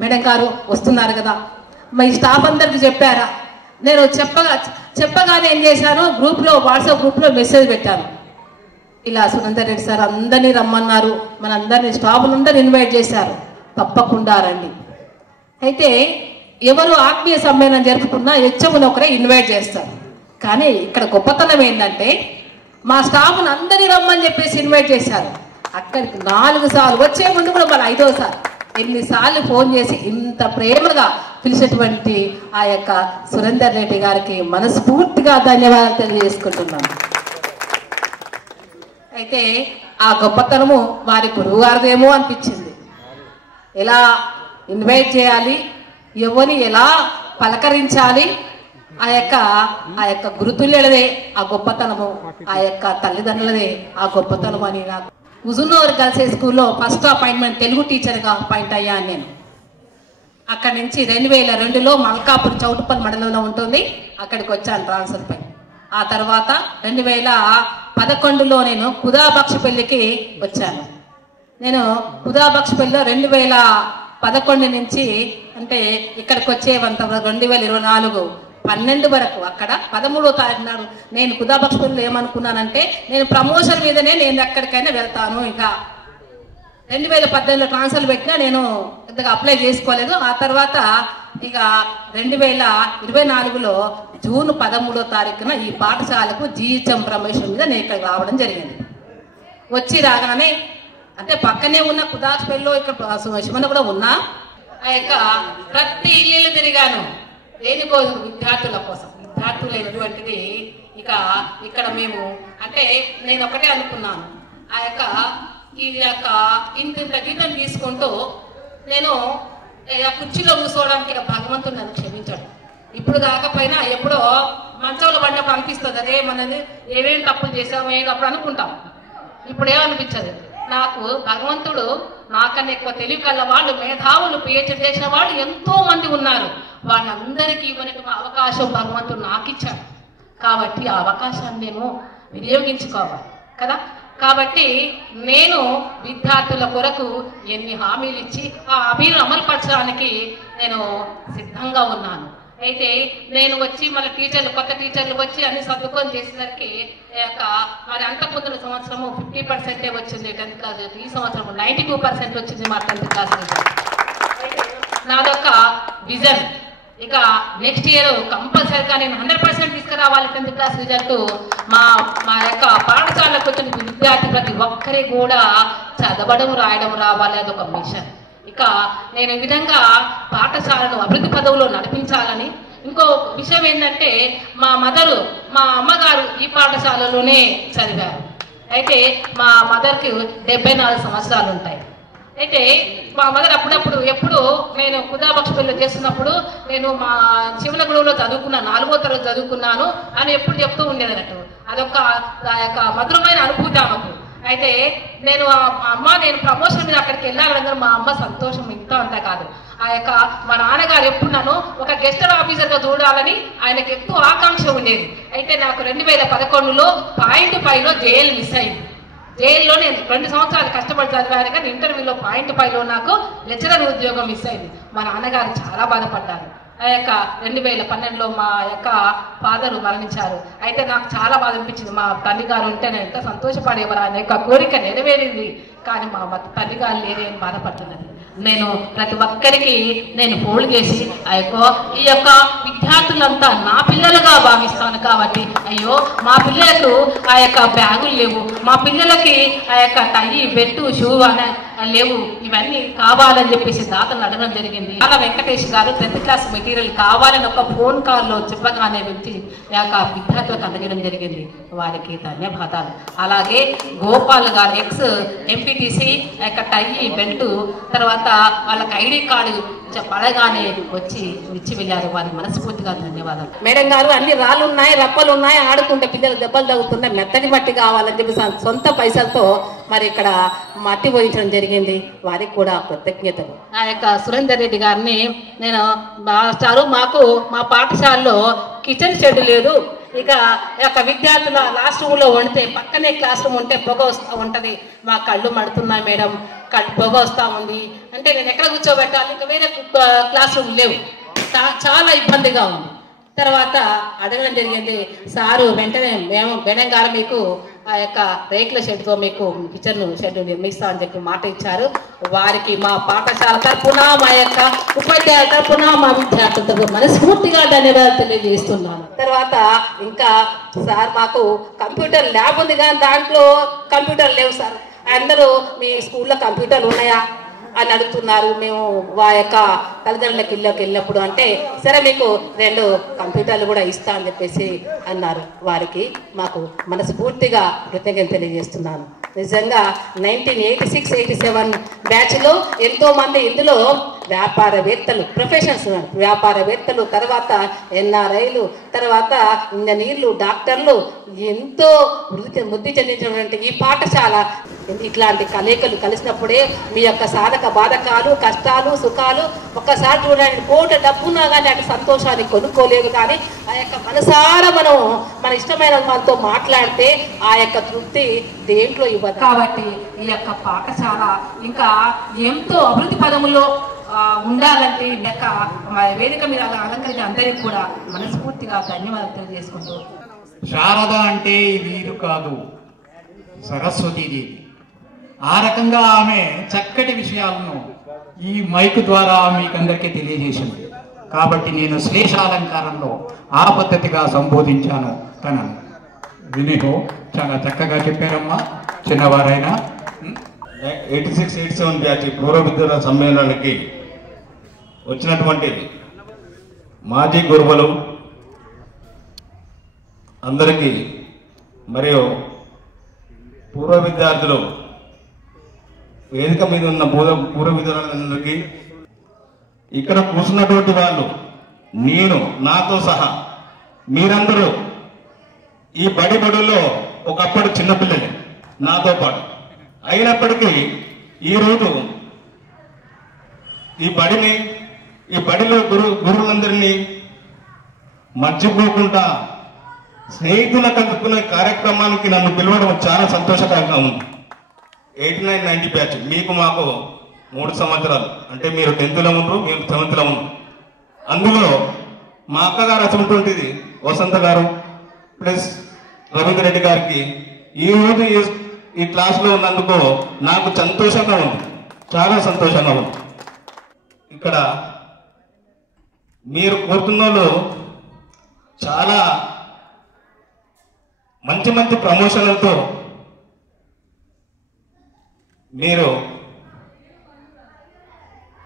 మేడం గారు వస్తున్నారు కదా, మీ స్టాఫ్ అందరికి చెప్పారా? నేను చెప్పగానే ఏం చేశాను, వాట్సాప్ గ్రూప్లో మెసేజ్ పెట్టాను, ఇలా సురేందర్ రెడ్డి సార్ అందరినీ రమ్మన్నారు, మనందరినీ స్టాఫ్లందరినీ ఇన్వైట్ చేశారు, తప్పకుండా రండి. అయితే ఎవరు ఆత్మీయ సమ్మేళనం జరుపుకున్నా హెచ్ఎంను ఒకరే ఇన్వైట్ చేస్తారు. కానీ ఇక్కడ గొప్పతనం ఏంటంటే మా స్టాఫ్ను అందరినీ రమ్మని చెప్పేసి ఇన్వైట్ చేశారు. అక్కడికి 4 సార్లు వచ్చే ముందు కూడా మళ్ళీ 5వ సారి ఎన్నిసార్లు ఫోన్ చేసి ఇంత ప్రేమగా పిలిచేటువంటి ఆ యొక్క సురేందర్ రెడ్డి గారికి మనస్ఫూర్తిగా ధన్యవాదాలు తెలియజేసుకుంటున్నాను. అయితే ఆ గొప్పతనము వారి గురువు గారిదేమో అనిపించింది. ఎలా ఇన్వైట్ చేయాలి, ఎవరిని ఎలా పలకరించాలి, ఆ యొక్క గురుతుల్యలదే ఆ గొప్పతనము, ఆ యొక్క తల్లిదండ్రులదే ఆ గొప్పతనం అని నాకు హుజూర్నగర్ గర్ల్స్ హై స్కూల్లో ఫస్ట్ అపాయింట్మెంట్ తెలుగు టీచర్గా అపాయింట్ అయ్యాను నేను. అక్కడి నుంచి 2002లో మల్కాపూర్ చౌటుపల్లి మండలంలో ఉంటుంది, అక్కడికి వచ్చాను ట్రాన్స్ఫర్ పై. ఆ తర్వాత 2011లో నేను కుదాబక్షపల్లికి వచ్చాను. నేను కుదాబక్షపల్లిలో 2011 నుంచి అంటే ఇక్కడికి వచ్చేవంత 2024 12 వరకు అక్కడ 13వ తారీఖు నాడు నేను కుదాబక్షపల్లిలో ఏమనుకున్నానంటే నేను ప్రమోషన్ మీదనే నేను ఎక్కడికైనా వెళ్తాను. ఇక 2018లో ట్రాన్స్ఫర్ పెట్టినా నేను పెద్దగా అప్లై చేసుకోలేదు. ఆ తర్వాత ఇక 2024లో జూన్ 13వ తారీఖున ఈ పాఠశాలకు జీహెచ్ఎం ప్రమోషన్ మీద నేను ఇక్కడికి రావడం జరిగింది. వచ్చి రాగానే అంటే పక్కనే ఉన్న కుదాబక్షపల్లిలో ఇక్కడ శివన కూడా ఉన్నా, ఆ యొక్క ప్రతి ఇల్లు తిరిగాను దేనికోసం, విద్యార్థుల కోసం. విద్యార్థులైనటువంటిది ఇక ఇక్కడ మేము అంటే నేను ఒకటే అనుకున్నాను, ఈ యొక్క ఇంత గీతం తీసుకుంటూ నేను కుర్చీలో కూర్చోవడానికి భగవంతుడు నన్ను క్షమించాడు. ఇప్పుడు కాకపోయినా ఎప్పుడో మంచంలో పడినప్పుడు అనిపిస్తుంది, అదే మనది ఏమేమి తప్పులు చేసామో అప్పుడు అనుకుంటాం. ఇప్పుడు ఏమనిపించదు నాకు, భగవంతుడు నాకన్నా ఎక్కువ తెలివి కల వాళ్ళు, మేధావులు, పిహెచ్డి చేసిన వాళ్ళు ఎంతో మంది ఉన్నారు. వాళ్ళందరికీ మనకు అవకాశం భగవంతుడు నాకు ఇచ్చాడు. కాబట్టి ఆ అవకాశాన్ని నేను వినియోగించుకోవాలి కదా. కాబట్టి నేను విద్యార్థుల కొరకు ఎన్ని హామీలు ఇచ్చి ఆ హామీలు అమలుపరచడానికి నేను సిద్ధంగా ఉన్నాను. అయితే నేను వచ్చి మళ్ళీ కొత్త టీచర్లు వచ్చి అన్ని సర్దుకొని చేసేసరికి మరి అంతకుముందు సంవత్సరము 50% వచ్చింది 10th క్లాస్, ఈ సంవత్సరం 92% వచ్చింది మా 10th క్లాస్. నాదొక విజన్ ఇక నెక్స్ట్ ఇయర్ కంపల్సరీగా నేను 100% తీసుకురావాలి 10th క్లాస్ రిజల్ట్. మా యొక్క పాఠశాలకు వచ్చిన విద్యార్థి ప్రతి ఒక్కరి కూడా చదవడం రాయడం రావాలి, అదొక మిషన్. ఇక నేను ఈ విధంగా పాఠశాలను అభివృద్ధి పదవులో నడిపించాలని. ఇంకో విషయం ఏంటంటే మా అమ్మగారు ఈ పాఠశాలలోనే చదివారు. అయితే మా మదర్కి 74 సంవత్సరాలు ఉంటాయి. అయితే మా మదర్ అప్పుడప్పుడు ఎప్పుడు నేను కుదాబక్షపల్లిలో చేస్తున్నప్పుడు నేను మా శివనగూడలో చదువుకున్నాను, 4వ తరగతి చదువుకున్నాను అని ఎప్పుడు చెప్తూ ఉండేది అన్నట్టు. అదొక మధురమైన అనుభూతి ఆమెకు. అయితే నేను ప్రమోషన్ మీద అక్కడికి వెళ్ళాలని మా అమ్మ సంతోషం ఇంత అంతా కాదు. మా నాన్నగారు ఎప్పుడు నన్ను ఒక గెస్టెడ్ ఆఫీసర్గా చూడాలని ఆయనకు ఎక్కువ ఆకాంక్ష ఉండేది. అయితే నాకు 2011లో .5లో జైలు మిస్ అయింది. జైల్లో నేను 2 సంవత్సరాలు కష్టపడి చదివాను, కానీ ఇంటర్వ్యూలో .5లో నాకు లెక్చరర్ ఉద్యోగం మిస్ అయింది. మా నాన్నగారు చాలా బాధపడ్డారు. 2012లో మా యొక్క ఫాదరు మరణించారు. అయితే నాకు చాలా బాధ అనిపించింది. మా తల్లి గారు ఉంటే నేను ఎంత సంతోషపడేవారు, ఆయన యొక్క కోరిక నెరవేరింది. కానీ మా తల్లి గారు లేని అని బాధపడుతున్నది. నేను ప్రతి ఒక్కరికి నేను ఫోన్ చేసి ఈ యొక్క విద్యార్థులంతా నా పిల్లలుగా భావిస్తాను. కాబట్టి అయ్యో మా పిల్లలకు ఆ యొక్క బ్యాగులు లేవు, మా పిల్లలకి ఆ యొక్క టై బెట్టు షూ అనే లేవు, ఇవన్నీ కావాలని చెప్పేసి దాతను అడగడం జరిగింది. అలా వెంకటేష్ గారు 10th క్లాస్ మెటీరియల్ కావాలని ఒక ఫోన్ కాల్లో చెప్పగానే వచ్చి విద్యార్థులకు అందజేయడం జరిగింది. వారికి ధన్యవాదాలు. అలాగే గోపాల్ గారు ఎక్స్ ఎంపీటీసీ టై బెల్ట్ తర్వాత వాళ్ళకి ఐడి కార్డు పడగానే వచ్చి ఇచ్చి వెళ్ళారు. వారికి మనస్ఫూర్తిగా ధన్యవాదాలు. మేడం గారు అన్ని రాళ్ళు ఉన్నాయి, రప్పలు ఉన్నాయి, ఆడుకుంటే పిల్లలు దెబ్బలు తగ్గుతున్నాయి, మెత్తని మట్టి కావాలని చెప్పి సొంత పైసలతో మరి ఇక్కడ మట్టి పోయించడం జరిగింది. వారికి కూడా కృతజ్ఞతలు. ఆ యొక్క సురేందర్ రెడ్డి గారిని నేను మాకు మా పాఠశాలలో కిచెన్ షెడ్ లేదు. ఇక యొక్క విద్యార్థుల లాస్ట్ రూమ్లో వండితే పక్కనే క్లాస్ రూమ్ ఉంటే పొగ వస్తూ ఉంటుంది. మా కళ్ళు మడుతున్నాయి మేడం, పొగ వస్తూ ఉంది అంటే నేను ఎక్కడ కూర్చోబెట్టాలి, ఇంకా వేరే క్లాస్ రూమ్ లేవు, చాలా ఇబ్బందిగా ఉంది. తర్వాత అడగడం జరిగింది. సారు వెంటనే మేడం గారు మీకు ఆ యొక్క రేకుల షెడ్తో మీకు కిచెన్ షెడ్ నిర్మిస్తా అని చెప్పి మాట ఇచ్చారు. వారికి మా పాఠశాల తరఫున, మా యొక్క ఉపాధ్యాయుల తరఫున, మా విద్యార్థుల తరఫున మనస్ఫూర్తిగా ధన్యవాదాలు తెలియజేస్తున్నాను. తర్వాత ఇంకా సార్ మాకు కంప్యూటర్ ల్యాబ్ ఉంది, కానీ దాంట్లో కంప్యూటర్ లేవు సార్. అందరూ మీ స్కూల్లో కంప్యూటర్లు ఉన్నాయా అని అడుగుతున్నారు. మేము వా యొక్క తల్లిదండ్రులకు ఇళ్ళకి వెళ్ళినప్పుడు అంటే సరే మీకు 2 కంప్యూటర్లు కూడా ఇస్తా అని చెప్పేసి అన్నారు. వారికి మాకు మనస్ఫూర్తిగా కృతజ్ఞతలు తెలియజేస్తున్నాను. నిజంగా 1986-87 బ్యాచ్లో ఎంతో మంది ఇందులో వ్యాపారవేత్తలు, ప్రొఫెషన్స్ వ్యాపారవేత్తలు, తర్వాత ఎన్ఆర్ఐలు, తర్వాత ఇంజనీర్లు, డాక్టర్లు ఎంతో వృద్ధి చెందించినటువంటి ఈ పాఠశాల ఇట్లాంటి కలయికలు కలిసినప్పుడే మీ యొక్క సాధక బాధకాలు, కష్టాలు, సుఖాలు ఒక్కసారి చూడండి. కోట డబ్బున్నా కానీ అటు సంతోషాన్ని కొనుక్కోలేదు, కానీ ఆ యొక్క మనసారా మనం మన ఇష్టమైన వాళ్ళతో మాట్లాడితే ఆ యొక్క తృప్తి దేంట్లో ఇవ్వదు. కాబట్టి ఈ యొక్క పాఠశాల ఇంకా ఎంతో అభివృద్ధి పదములో ఉండాలంటే ఈ యొక్క వేదిక మీద అలంకరించిన అందరికీ కూడా మనస్ఫూర్తిగా ధన్యవాదాలు తెలియజేసుకుంటూ, శారద అంటే వీరు కాదు, సరస్వతీదేవి. ఆ రకంగా ఆమె చక్కటి విషయాలను ఈ మైక్ ద్వారా మీకందరికీ తెలియజేసింది. కాబట్టి నేను శ్లేషాలంకారంలో ఆ పద్ధతిగా సంబోధించాను. తనను వినిహో చాలా చక్కగా చెప్పారమ్మా, చిన్నవారైనా. 86-87 బ్యాచ్ పూర్వ విద్యార్థుల సమ్మేళనానికి వచ్చినటువంటి మాజీ గురువులు అందరికీ మరియు పూర్వ విద్యార్థులు, వేదిక మీద ఉన్న పూర్వ విద్యార్థులందరికీ, ఇక్కడ కూర్చున్నటువంటి వాళ్ళు, నేను నాతో సహా మీరందరూ ఈ బడిలో ఒకప్పుడు చిన్నపిల్లలే నాతో పాటు. అయినప్పటికీ ఈరోజు ఈ బడిలో గురువులందరినీ మర్చిపోకుండా స్నేహితుల కలుపుకునే కార్యక్రమానికి నన్ను పిలవడం చాలా సంతోషకరంగా ఉంది. 89-90 బ్యాచ్ మీకు మాకు 3 సంవత్సరాలు, అంటే మీరు 10th లో ఉండరు, మీరు 7th లో ఉండరు. అందులో మా అక్కగారు అటువంటిది వసంత గారు ప్లస్ రవీంద్ర రెడ్డి గారికి ఈరోజు ఈ క్లాస్లో ఉన్నందుకు నాకు సంతోషంగా ఉంది, చాలా సంతోషంగా ఉంది. ఇక్కడ మీరు కోరుతున్న వాళ్ళు చాలా మంచి మంచి ప్రమోషన్లతో మీరు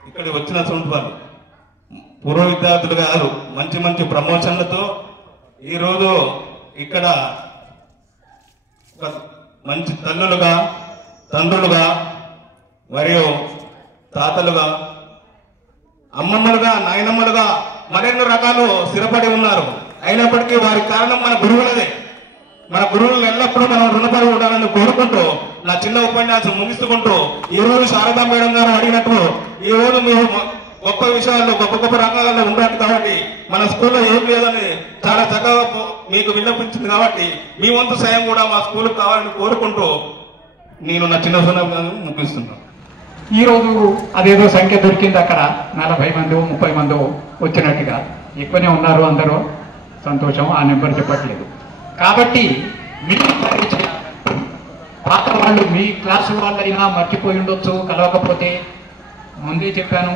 ఇక్కడ వచ్చిన వాళ్ళు పూర్వ విద్యార్థులు గారు మంచి మంచి ప్రమోషన్లతో ఈరోజు ఇక్కడ ఒక మంచి తల్లులుగా, తండ్రులుగా మరియు తాతలుగా, అమ్మమ్మలుగా, నాయనమ్మలుగా మరెన్నో రకాలు స్థిరపడి ఉన్నారు. అయినప్పటికీ వారి కారణం మన గురువులదే. మన గురువులు ఎల్లప్పుడూ మనం రుణపడి ఉండాలని కోరుకుంటూ నా చిన్న ఉపన్యాసం ముగిస్తుకుంటూ ఈ రోజు శారదా మేడం గారు అడిగినట్టు ఈ రోజు మీరు గొప్ప విషయాల్లో గొప్ప గొప్ప రంగాలలో ఉండాలి కాబట్టి మన స్కూల్లో ఏం లేదని చాలా చక్కగా మీకు విన్నపించింది కాబట్టి మీ వంతు సాయం కూడా మా స్కూల్కి కావాలని కోరుకుంటూ నేను నా చిన్న ఉపన్యాసం ముగిస్తున్నాను. ఈరోజు అదేదో సంఖ్య దొరికింది, అక్కడ 40 మందో 30 మందో వచ్చినట్టుగా. ఎక్కువనే ఉన్నారు అందరూ, సంతోషం. ఆ నెంబర్ చెప్పట్లేదు. కాబట్టి మీరు పాత వాళ్ళు మీ క్లాసు వాళ్ళైనా మర్చిపోయి ఉండొచ్చు, కలవకపోతే. ముందే చెప్పాను,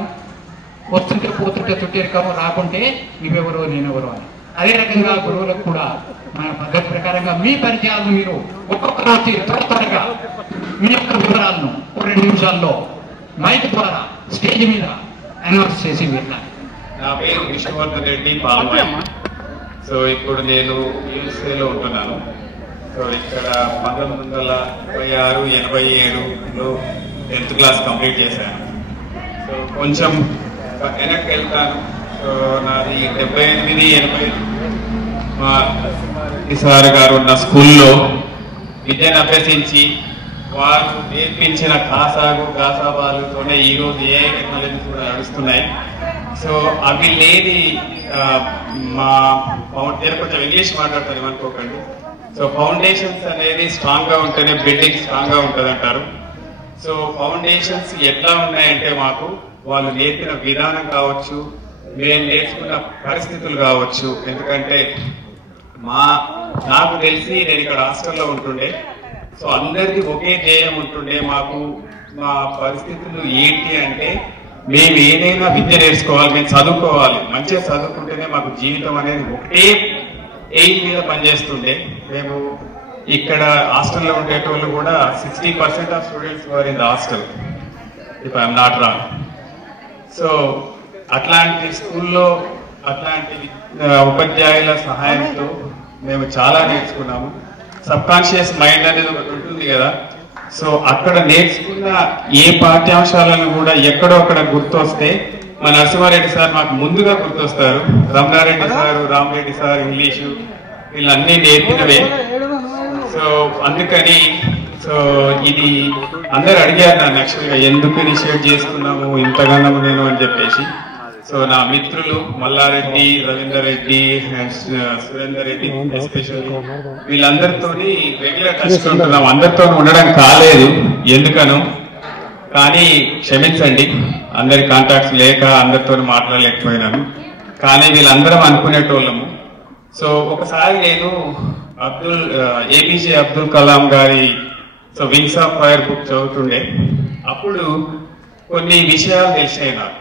వస్తుంటే పోతుంటే చుట్టేరికము, రాకుంటే నువ్వెవరో నేనెవరో అని. అదే రకంగా గురువులకు కూడా మన పద్ధతి ప్రకారంగా మీ పరిచయాలను మీరు ఒక్కొక్కరు వచ్చి త్వరగా మీ యొక్క వివరాలను 2 నిమిషాల్లో మైక్ ద్వారా స్టేజ్ మీద అనౌన్స్ చేసి వెళ్ళాలి. నా పేరు విష్ణువర్ధన్ రెడ్డి పాల్వాయి. సో ఇప్పుడు నేను యూఎస్ఏలో ఉంటున్నాను. సో ఇక్కడ 1986-87లో 10th క్లాస్ కంప్లీట్ చేశాను. సో కొంచెం వెనక్కి వెళ్తాను. సో నాది 78-80 మా సార్ గారు ఉన్న స్కూల్లో విద్యను అభ్యసించి వారు నేర్పించిన కాసాగు గాసాబాలతోనే ఈరోజు ఏ టెక్నాలజీస్ కూడా నడుస్తున్నాయి. సో అవి లేని మా నేను కొంచెం ఇంగ్లీష్ మాట్లాడతాను, ఏమనుకోకండి. సో ఫౌండేషన్స్ అనేది స్ట్రాంగ్గా ఉంటేనే బిల్డింగ్ స్ట్రాంగ్గా ఉంటుంది అంటారు. సో ఫౌండేషన్స్ ఎట్లా ఉన్నాయంటే మాకు వాళ్ళు నేర్పిన విధానం కావచ్చు, మేము నేర్చుకున్న పరిస్థితులు కావచ్చు. ఎందుకంటే నాకు తెలిసి నేను ఇక్కడ హాస్టల్లో ఉంటుండే. సో అందరికీ ఒకే ధ్యేయం ఉంటుండే. మాకు మా పరిస్థితులు ఏంటి అంటే మేము ఏదైనా విద్య నేర్చుకోవాలి, మేము చదువుకోవాలి, మంచిగా చదువుకుంటేనే మాకు జీవితం అనేది ఒకటే ఎయిమ్ మీద పనిచేస్తుండే. మేము ఇక్కడ హాస్టల్లో ఉండేటోళ్ళు కూడా 60% of students were in the hostel, if I'm not wrong. So అట్లాంటి స్కూల్లో అట్లాంటి ఉపాధ్యాయుల సహాయంతో మేము చాలా నేర్చుకున్నాము. సబ్ కాన్షియస్ మైండ్ అనేది ఒకటి ఉంటుంది కదా. సో అక్కడ నేర్చుకున్న ఏ పాఠ్యాంశాలను కూడా ఎక్కడో అక్కడ గుర్తొస్తే మా నరసింహారెడ్డి సార్ మాకు ముందుగా గుర్తొస్తారు. రమణారెడ్డి సారు, రామరెడ్డి సార్ ఇంగ్లీషు వీళ్ళన్నీ నేర్పినవే. సో అందుకని సో ఇది అందరు అడిగారు నన్ను యాక్చువల్గా ఎందుకు ఇనిషియేట్ చేసుకున్నాము ఇంతగానో నేను అని చెప్పేసి. సో నా మిత్రులు మల్లారెడ్డి, రవీందర్ రెడ్డి అండ్ సురేందర్ రెడ్డి ఎస్పెషల్లీ వీళ్ళందరితో రెగ్యులర్ టచ్ ఉంటున్నాం. అందరితో ఉండడం కాలేదు ఎందుకను, కానీ క్షమించండి, అందరి కాంటాక్ట్స్ లేక అందరితో మాట్లాడలేకపోయినాను. కానీ వీళ్ళందరం అనుకునేటోళ్ళము. సో ఒకసారి నేను ఏపీజే అబ్దుల్ కలాం గారి so wings of fire book చదువుతుండే. అప్పుడు కొన్ని విషయాలు తెలిసాయి నాకు,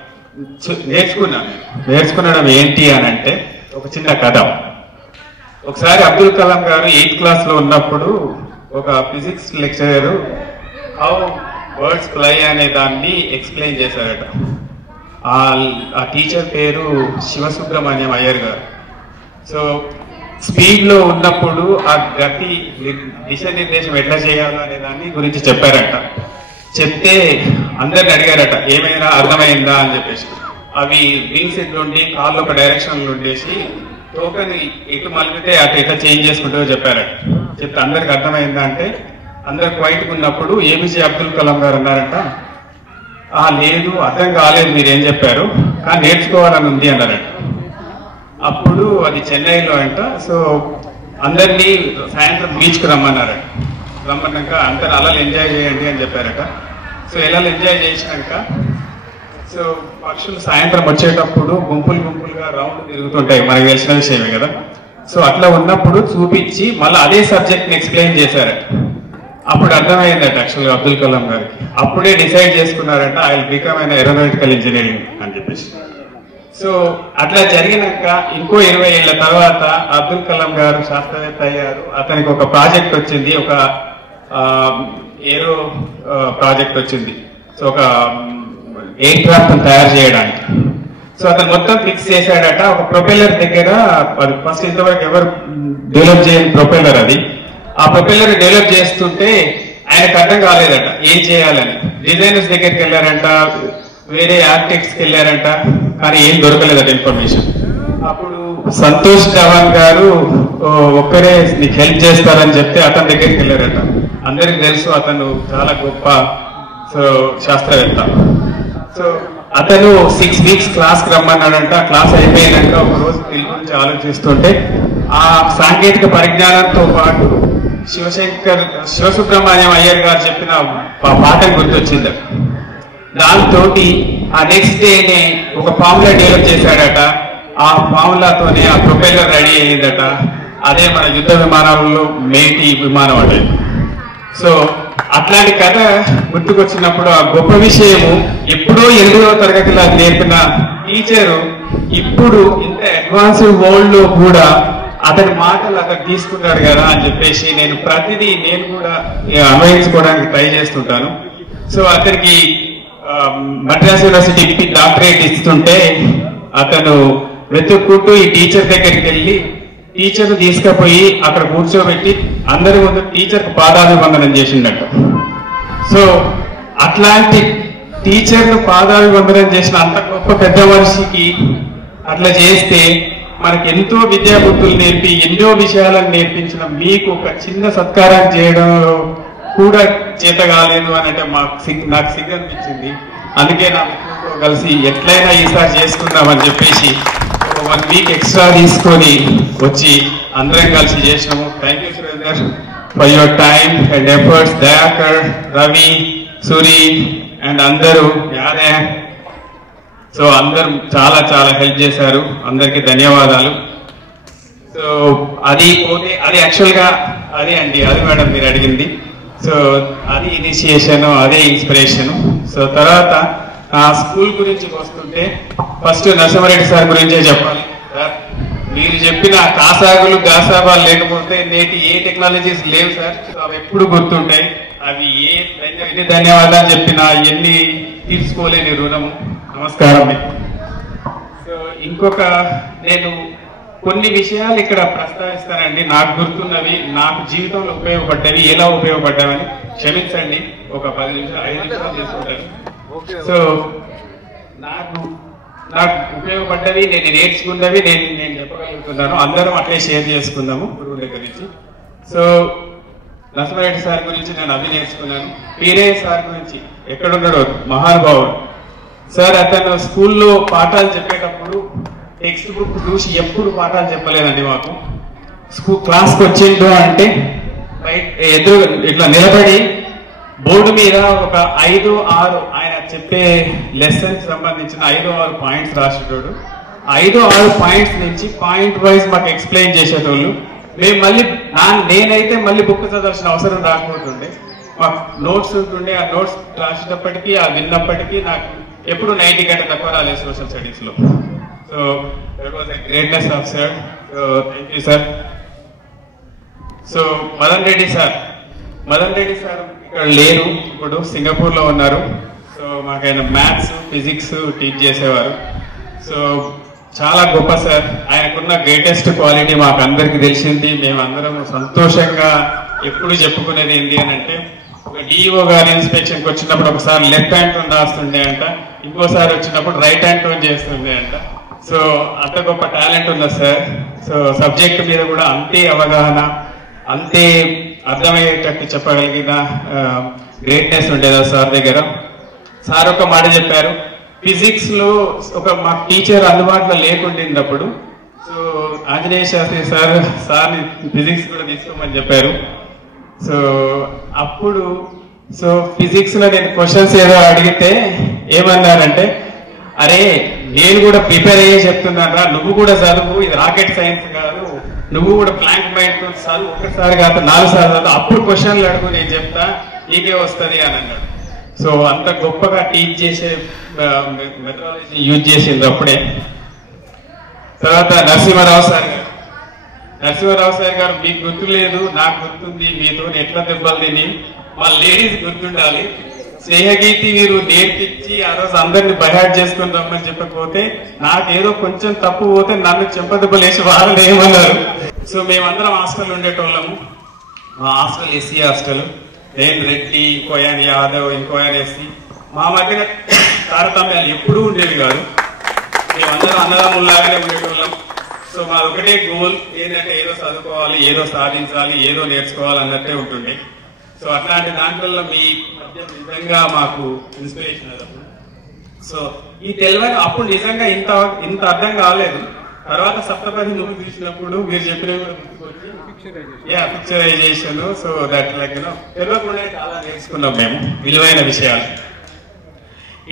నేర్చుకునడం ఏంటి అని అంటే ఒక చిన్న కథ. ఒకసారి అబ్దుల్ కలాం గారు 8th క్లాస్ లో ఉన్నప్పుడు ఒక physics lecturer how birds fly అనే దాన్ని ఎక్స్ప్లెయిన్ చేశారట. ఆ టీచర్ పేరు శివసుబ్రహ్మణ్యం అయ్యర్ గారు. సో స్పీడ్ లో ఉన్నప్పుడు ఆ గతి దిశానిర్దేశం ఎట్లా చేయాలో అనే దాన్ని గురించి చెప్పారట. చెప్తే అందరిని అడిగారట ఏమైనా అర్థమైందా అని చెప్పేసి. అవి వింగ్స్ ఎట్లుండి కాళ్ళు ఒక డైరెక్షన్ ఉండేసి టోకెన్ ఎటు మలిపితే అటు ఎట్లా చేంజ్ చేసుకుంటూ చెప్పారట. చెప్తే అందరికి అర్థమైందా అంటే అందరు క్వైట్గా ఉన్నప్పుడు ఏపీజే అబ్దుల్ కలాం గారు అన్నారంట, లేదు అర్థం కాలేదు మీరేం చెప్పారు, కానీ నేర్చుకోవాలని ఉంది అన్నారట. అప్పుడు అది చెన్నైలో అంట. సో అందరినీ సాయంత్రం బీచ్కి రమ్మన్నారట. రమ్మన్నాక అందరు అలా ఎంజాయ్ చేయండి అని చెప్పారట. సో ఎలా ఎంజాయ్ చేసినాక సో పక్షులు సాయంత్రం వచ్చేటప్పుడు గుంపులు గుంపులుగా రౌండ్ తిరుగుతుంటాయి, మనకు తెలిసిన విషయమే కదా. సో అట్లా ఉన్నప్పుడు చూపించి మళ్ళీ అదే సబ్జెక్ట్ని ఎక్స్ప్లెయిన్ చేశారట. అప్పుడు అర్థమైందట యాక్చువల్గా అబ్దుల్ కలాం గారికి. అప్పుడే డిసైడ్ చేసుకున్నారట I will become an aeronautical engineering అని చెప్పేసి. సో అట్లా జరిగినాక ఇంకో 20 ఏళ్ల తర్వాత అబ్దుల్ కలాం గారు శాస్త్రవేత్త అయ్యారు. అతనికి ఒక ప్రాజెక్ట్ వచ్చింది, ఒక ఏరో ప్రాజెక్ట్ వచ్చింది. సో ఒక ఎయిర్ క్రాఫ్ట్ తయారు చేయడానికి. సో అతను మొత్తం ఫిక్స్ చేశాడట. ఒక ప్రొపెల్లర్ దగ్గర, ఫస్ట్ ఇంతవరకు ఎవరు డెవలప్ చేయని ప్రొపెల్లర్ అది. ఆ ప్రొపెల్లర్ డెవలప్ చేస్తుంటే ఆయనకు అర్థం కాలేదట ఏం చేయాలని. డిజైనర్స్ దగ్గరికి వెళ్ళారంట, వేరే ఆర్కిటెక్ట్స్కి వెళ్ళారంట, కానీ ఏం దొరకలేదట ఇన్ఫర్మేషన్. అప్పుడు సంతోష్ ధవన్ గారు ఒక్కరే నీకు హెల్ప్ చేస్తారని చెప్తే అతని దగ్గరికి వెళ్ళారట. అందరికి తెలుసు అతను చాలా గొప్ప శాస్త్రవేత్త. సో అతను 6 వీక్స్ క్లాస్ కి రమ్మన్నాడంట. క్లాస్ అయిపోయినాక ఒక రోజు దీని గురించి ఆలోచిస్తుంటే ఆ సాంకేతిక పరిజ్ఞానంతో పాటు శివసుబ్రహ్మణ్యం అయ్యర్ గారు చెప్పిన పాఠం గుర్తొచ్చింది. దాంతో ఆ నెక్స్ట్ డేనే ఒక ఫార్ములా డెవలప్ చేశాడట. ఆ ఫార్ములాతోనే ఆ ప్రొపెల్లర్ రెడీ అయ్యిందట. అదే మన యుద్ధ విమానాలలో మేటి విమానం అంటే. సో అట్లాంటి కథ గుర్తుకొచ్చినప్పుడు ఆ గొప్ప విషయము ఎప్పుడో 8వ తరగతిలో నేర్పిన టీచరు ఇప్పుడు ఇంత అడ్వాన్స్డ్ వరల్డ్ లో కూడా అతని మాటలు అతను తీసుకున్నాడు కదా అని చెప్పేసి నేను ప్రతిదీ నేను కూడా అన్వయించుకోవడానికి ట్రై చేస్తుంటాను. సో అతనికి మద్రాస్ యూనివర్సిటీ డాక్టరేట్ ఇస్తుంటే అతను వెతుక్కుంటూ ఈ టీచర్ దగ్గరికి వెళ్ళి టీచర్ తీసుకుపోయి అక్కడ కూర్చోబెట్టి అందరి ముందు టీచర్కు పాదాభివందనం చేసిండట. సో అట్లాంటి టీచర్ను పాదాభివందనం చేసిన అంత గొప్ప పెద్ద మనిషికి అట్లా చేస్తే మనకి ఎంతో విద్యాబుద్ధులు నేర్పి ఎన్నో విషయాలను నేర్పించిన మీకు ఒక చిన్న సత్కారం చేయడంలో కూడా చేత కాలేదు అని అంటే నాకు సిగ్గు అనిపించింది. అందుకే నా మిత్రులతో కలిసి ఎట్లయినా ఈసారి చేసుకుందామని చెప్పేసి 1 వీక్ ఎక్స్ట్రా తీసుకొని వచ్చి అందరం కలిసి చేసినాము. Thank you Surender for your time and efforts. Dayakar, Ravi, Suri and అందరూ యాదే. సో అందరూ చాలా చాలా హెల్ప్ చేశారు. అందరికి ధన్యవాదాలు. సో అది పోతే అది యాక్చువల్ గా అదే అండి, అది మేడం మీరు అడిగింది. సో అది ఇనిషియేషన్, అదే ఇన్స్పిరేషన్. సో తర్వాత ఆ స్కూల్ గురించి వస్తుంటే ఫస్ట్ నరసింహారెడ్డి సార్ గురించే చెప్పాలి. సార్ మీరు చెప్పిన కాసాగులు గాసాబాలు లేకపోతే నేటి ఏ టెక్నాలజీస్ లేవు సార్. అవి ఎప్పుడు గుర్తుంటాయి. అవి ఎన్ని ధన్యవాదాలు చెప్పినా ఎన్ని తీర్చుకోలేని రుణము. నమస్కారం మీకు. సో ఇంకొక నేను కొన్ని విషయాలు ఇక్కడ ప్రస్తావిస్తానండి. నాకు గుర్తున్నవి, నాకు జీవితంలో ఉపయోగపడ్డవి, ఎలా ఉపయోగపడ్డావని క్షమించండి. ఒక 10 నిమిషాలు 5 నిమిషాలు చేసుకుంటాను. సో నాకు ఉపయోగపడ్డవి, నేను నేర్చుకున్నవి నేను చెప్పగలుగుతున్నాను. అందరం అట్లే షేర్ చేసుకుందాము గురువు దగ్గర నుంచి. సో నరసింహారెడ్డి సార్ గురించి నేను అవి నేర్చుకున్నాను. పీరే సార్ గురించి ఎక్కడున్నాడో మహానుభావుడు సార్. అతను స్కూల్లో పాఠాలు చెప్పేటప్పుడు టెక్స్ట్ బుక్ చూసి ఎప్పుడు పాఠాలు చెప్పలేదండి మాకు. క్లాస్కి వచ్చిండు అంటే ఎదురు ఇట్లా నిలబడి బోర్డు మీద ఒక 5-6 ఆయన చెప్పే లెసన్ సంబంధించిన 5-6 పాయింట్స్ రాసేటోడు. 5-6 పాయింట్స్ నుంచి పాయింట్ వైజ్ మాకు ఎక్స్ప్లెయిన్ చేసేటోళ్ళు. మేము మళ్ళీ నేనైతే మళ్ళీ బుక్ చదవాల్సిన అవసరం రాకపోతుండే. మాకు నోట్స్ ఉంటుండే. ఆ నోట్స్ రాసేటప్పటికీ ఆ విన్నప్పటికీ నాకు ఎప్పుడు 90 కంటే తక్కువ రాలేదు సోషల్ స్టడీస్ లో. So that was a greatness of sir. So thank you sir. So Madan Reddy sir ఇక్కడ లేరు, ఇప్పుడు సింగపూర్ లో ఉన్నారు. సో మాకైనా మ్యాథ్స్, ఫిజిక్స్ టీచ్ చేసేవారు. సో చాలా గొప్ప సార్. ఆయనకున్న గ్రేటెస్ట్ క్వాలిటీ మాకు అందరికి తెలిసింది. మేమందరం సంతోషంగా ఎప్పుడు చెప్పుకునేది ఏంటి అని అంటే, ఒక డిఈఓ గారి ఇన్స్పెక్షన్కి వచ్చినప్పుడు ఒకసారి లెఫ్ట్ హ్యాండ్ టోన్ రాస్తుండే అంట, ఇంకోసారి వచ్చినప్పుడు రైట్ హ్యాండ్ టోన్ చేస్తుండే అంట. సో అంత గొప్ప టాలెంట్ ఉంది సార్. సో సబ్జెక్ట్ మీద కూడా అంతే అవగాహన, అంతే అర్థమయ్యేటట్టు చెప్పగలిగిన గ్రేట్నెస్ ఉండేదా సార్ దగ్గర. సార్ ఒక మాట చెప్పారు, ఫిజిక్స్ లో ఒక మా టీచర్ అందుబాటులో లేకుండినప్పుడు సో ఆంజనేయ శాస్త్రి సార్ని ఫిజిక్స్ కూడా తీసుకోమని చెప్పారు. సో అప్పుడు ఫిజిక్స్ లో నేను క్వశ్చన్స్ ఏదో అడిగితే ఏమన్నారంటే, అరే నేను కూడా ప్రిపేర్ అయ్యే చెప్తున్నారా, నువ్వు కూడా చదువు, ఇది రాకెట్ సైన్స్ కాదు, నువ్వు కూడా ప్లాంక్ మైండ్ తో చదువు, ఒకసారి కాదు 4 సార్లు చదువు, అప్పుడు క్వశ్చన్లు అడుగు, నేను చెప్తా నీకే వస్తుంది అని అన్నాడు. సో అంత గొప్పగా టీచ్ చేసే మెథడాలజీ యూజ్ చేసింది అప్పుడే. తర్వాత నరసింహారావు సార్ గారు. నరసింహారావు సార్ గారు మీకు గుర్తు లేదు, నాకు గుర్తుంది, మీతో ఎట్లా దెబ్బలు తిని మా లేడీస్ గుర్తుండాలి. స్నేహగీతి మీరు నేర్పించి ఆ రోజు అందరిని బైహాట్ చేసుకుని రమ్మని చెప్పకపోతే నాకేదో కొంచెం తప్పు పోతే నన్ను చెంపదెబ్బలు వేసి వాళ్ళు ఏమన్నారు. సో మేమందరం హాస్టల్ ఉండేటోళ్ళము. మా హాస్టల్ ఎస్సీ హాస్టల్. నేను రెడ్డి, ఇంకోయాన్ యాదవ్, ఇంకోయాన్ ఎస్సీ. మా మధ్యన తారతమ్యాలు ఎప్పుడూ ఉండేవి కాదు. మేమందరం అన్నదమ్ముల్లాగానే ఉండేటోళ్ళం. సో మాది ఒకటే గోల్ ఏంటంటే ఏదో చదువుకోవాలి, ఏదో సాధించాలి, ఏదో నేర్చుకోవాలి అన్నట్టే ఉంటుంది. సో అట్లాంటి దాంట్లో మీ మధ్య నిజంగా మాకు ఇన్స్పిరేషన్ అది. సో ఈ తెలివని అప్పుడు నిజంగా ఇంత అర్థం కాలేదు. తర్వాత సప్తపది నువ్వు చూసినప్పుడు మీరు చెప్పినవి కూడా పిక్చరైజేషన్. సో దట్ లైక్ తెలియకుండా చాలా నేర్చుకున్నాం మేము విలువైన విషయాలు.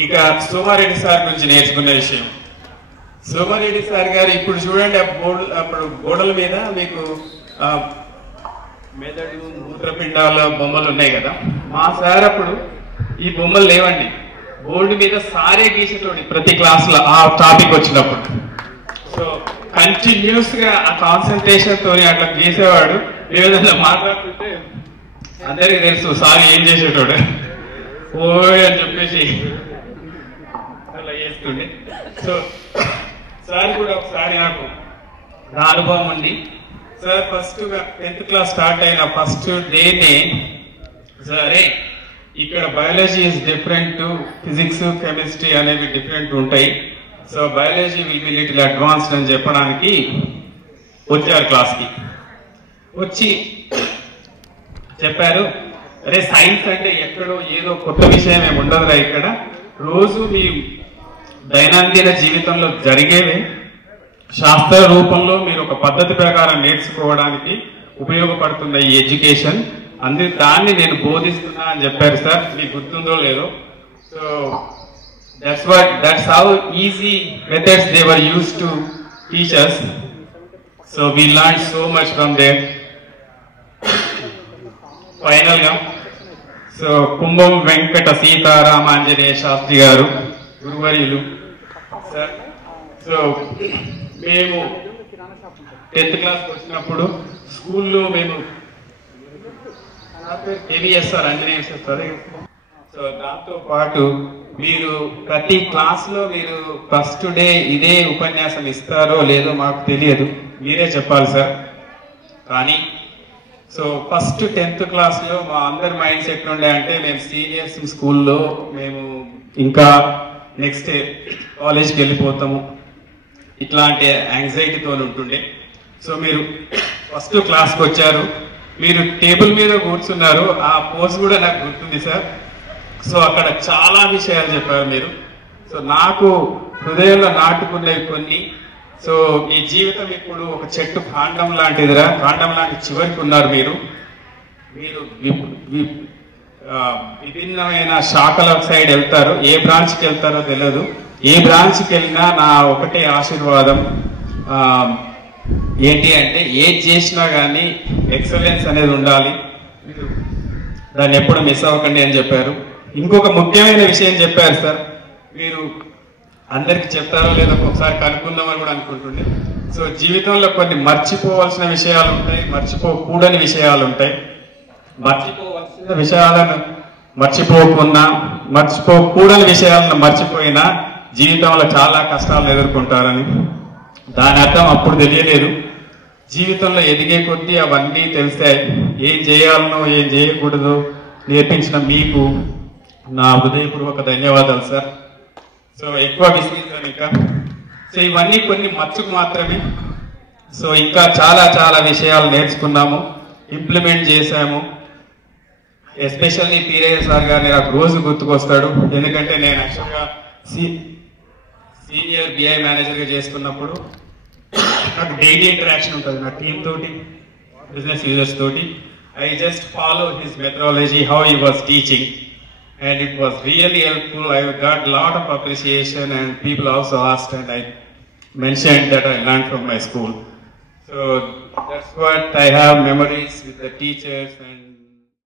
ఇక సోమారెడ్డి సార్ గురించి నేర్చుకున్న విషయం, సోమారెడ్డి సార్ గారు ఇప్పుడు చూడండి అప్పుడు గోడల మీద మీకు మెదడు, మూత్రపిండాల బొమ్మలు ఉన్నాయి కదా. మా సార్ అప్పుడు ఈ బొమ్మలు లేవండి, బోర్డు మీద సారే గీసేటోడి ప్రతి క్లాస్ లో ఆ టాపిక్ వచ్చినప్పుడు. సో కంటిన్యూస్ గా ఆ కాన్సన్ట్రేషన్ తోని అట్లా గీసేవాడు. ఏదైనా మాట్లాడుతుంటే అందరికి తెలుసు సార్ ఏం చేసేటోడు, ఓయ్ అని చెప్పేసి అలా చేస్తుండే. సో సార్ కూడా ఒకసారి నాకు నా అనుభవం ఉంది. Sir first 10th class start అయిన ఫస్ట్ డేనే సరే ఇక్కడ biology is different, physics, chemistry అనేవి డిఫరెంట్ ఉంటాయి. So biology will be little advanced అని చెప్పడానికి వచ్చారు క్లాస్కి. వచ్చి చెప్పారు, అరే సైన్స్ అంటే ఎక్కడో ఏదో కొత్త విషయం ఏమి ఉండదురా, ఇక్కడ రోజు మీ దైనందిన జీవితంలో జరిగేవే శాస్త్ర రూపంలో మీరు ఒక పద్ధతి ప్రకారం నేర్చుకోవడానికి ఉపయోగపడుతున్న ఈ ఎడ్యుకేషన్ దాన్ని నేను బోధిస్తున్నా అని చెప్పారు సార్. మీకు గుర్తుందో లేదో. So that's how easy methods they were use to teach us. So we learn so much from there. ఫైనల్ గా సో కుంభం వెంకట సీతారామాంజనేయ శాస్త్రి గారు గురువర్యులు సార్. సో మేము 10th క్లాస్కి వచ్చినప్పుడు స్కూల్లో మేము కేవీఎస్ఆర్ ఆంజనేయ సార్. సో దాంతో పాటు మీరు ప్రతి క్లాస్ లో మీరు ఫస్ట్ డే ఇదే ఉపన్యాసం ఇస్తారో లేదో మాకు తెలియదు, మీరే చెప్పాలి సార్. కానీ సో ఫస్ట్ 10th క్లాస్ లో మా అందరి మైండ్ సెట్ ఉండే అంటే మేము సీనియర్స్ స్కూల్లో మేము ఇంకా నెక్స్ట్ కాలేజ్కి వెళ్ళిపోతాము, ఇట్లాంటి యాంగ్జైటీతో ఉంటుండే. సో మీరు ఫస్ట్ క్లాస్కి వచ్చారు, మీరు టేబుల్ మీద కూర్చున్నారు, ఆ పోజ్ కూడా నాకు గుర్తుంది సార్. సో అక్కడ చాలా విషయాలు చెప్పారు మీరు. సో నాకు హృదయంలో నాటుకున్నవి కొన్ని. సో మీ జీవితం ఇప్పుడు ఒక చెట్టు కాండం లాంటిదిరా, కాండం లాంటి చివరికి ఉన్నారు మీరు. మీరు విభిన్నమైన శాఖల సైడ్ వెళ్తారు, ఏ బ్రాంచ్కి వెళ్తారో తెలియదు. ఏ బ్రాంచ్కి వెళ్ళినా నా ఒకటే ఆశీర్వాదం ఏంటి అంటే ఏది చేసినా కానీ ఎక్సలెన్స్ అనేది ఉండాలి, దాన్ని ఎప్పుడు మిస్ అవ్వకండి అని చెప్పారు. ఇంకొక ముఖ్యమైన విషయం చెప్పారు సార్, మీరు అందరికి చెప్తారో లేదో ఒకసారి కనుక్కుందామని కూడా అనుకుంటుండే. సో జీవితంలో కొన్ని మర్చిపోవాల్సిన విషయాలు ఉంటాయి, మర్చిపోకూడని విషయాలు ఉంటాయి. మర్చిపోవలసిన విషయాలను మర్చిపోకూడని విషయాలను మర్చిపోయినా జీవితంలో చాలా కష్టాలను ఎదుర్కొంటారని. దాని అర్థం అప్పుడు తెలియలేదు. జీవితంలో ఎదిగే కొద్దీ అవన్నీ తెలిసాయి. ఏం చేయాలనో ఏం చేయకూడదు నేర్పించిన మీకు నా హృదయపూర్వక ధన్యవాదాలు సార్. సో ఎక్కువ విశ్లేషణ ఇంకా సో ఇవన్నీ కొన్ని మచ్చుకు మాత్రమే. సో ఇంకా చాలా చాలా విషయాలు నేర్చుకున్నాము, ఇంప్లిమెంట్ చేశాము. ఎస్పెషల్లీ పీరయ్య సార్ గారిని నాకు రోజు గుర్తుకొస్తాడు. ఎందుకంటే నేను యాక్చువల్గా సీనియర్ బిఐ మేనేజర్గా చేసుకున్నప్పుడు నాకు డైలీ ఇంటరాక్షన్ ఉంటుంది నా టీమ్ తోటి, బిజినెస్ యూజర్స్ తోటి. I just follow his methodology, how he was teaching, and it was really helpful. I got a lot of appreciation, and people also asked, and I mentioned that I learned from my school. So that's what I have memories with the teachers and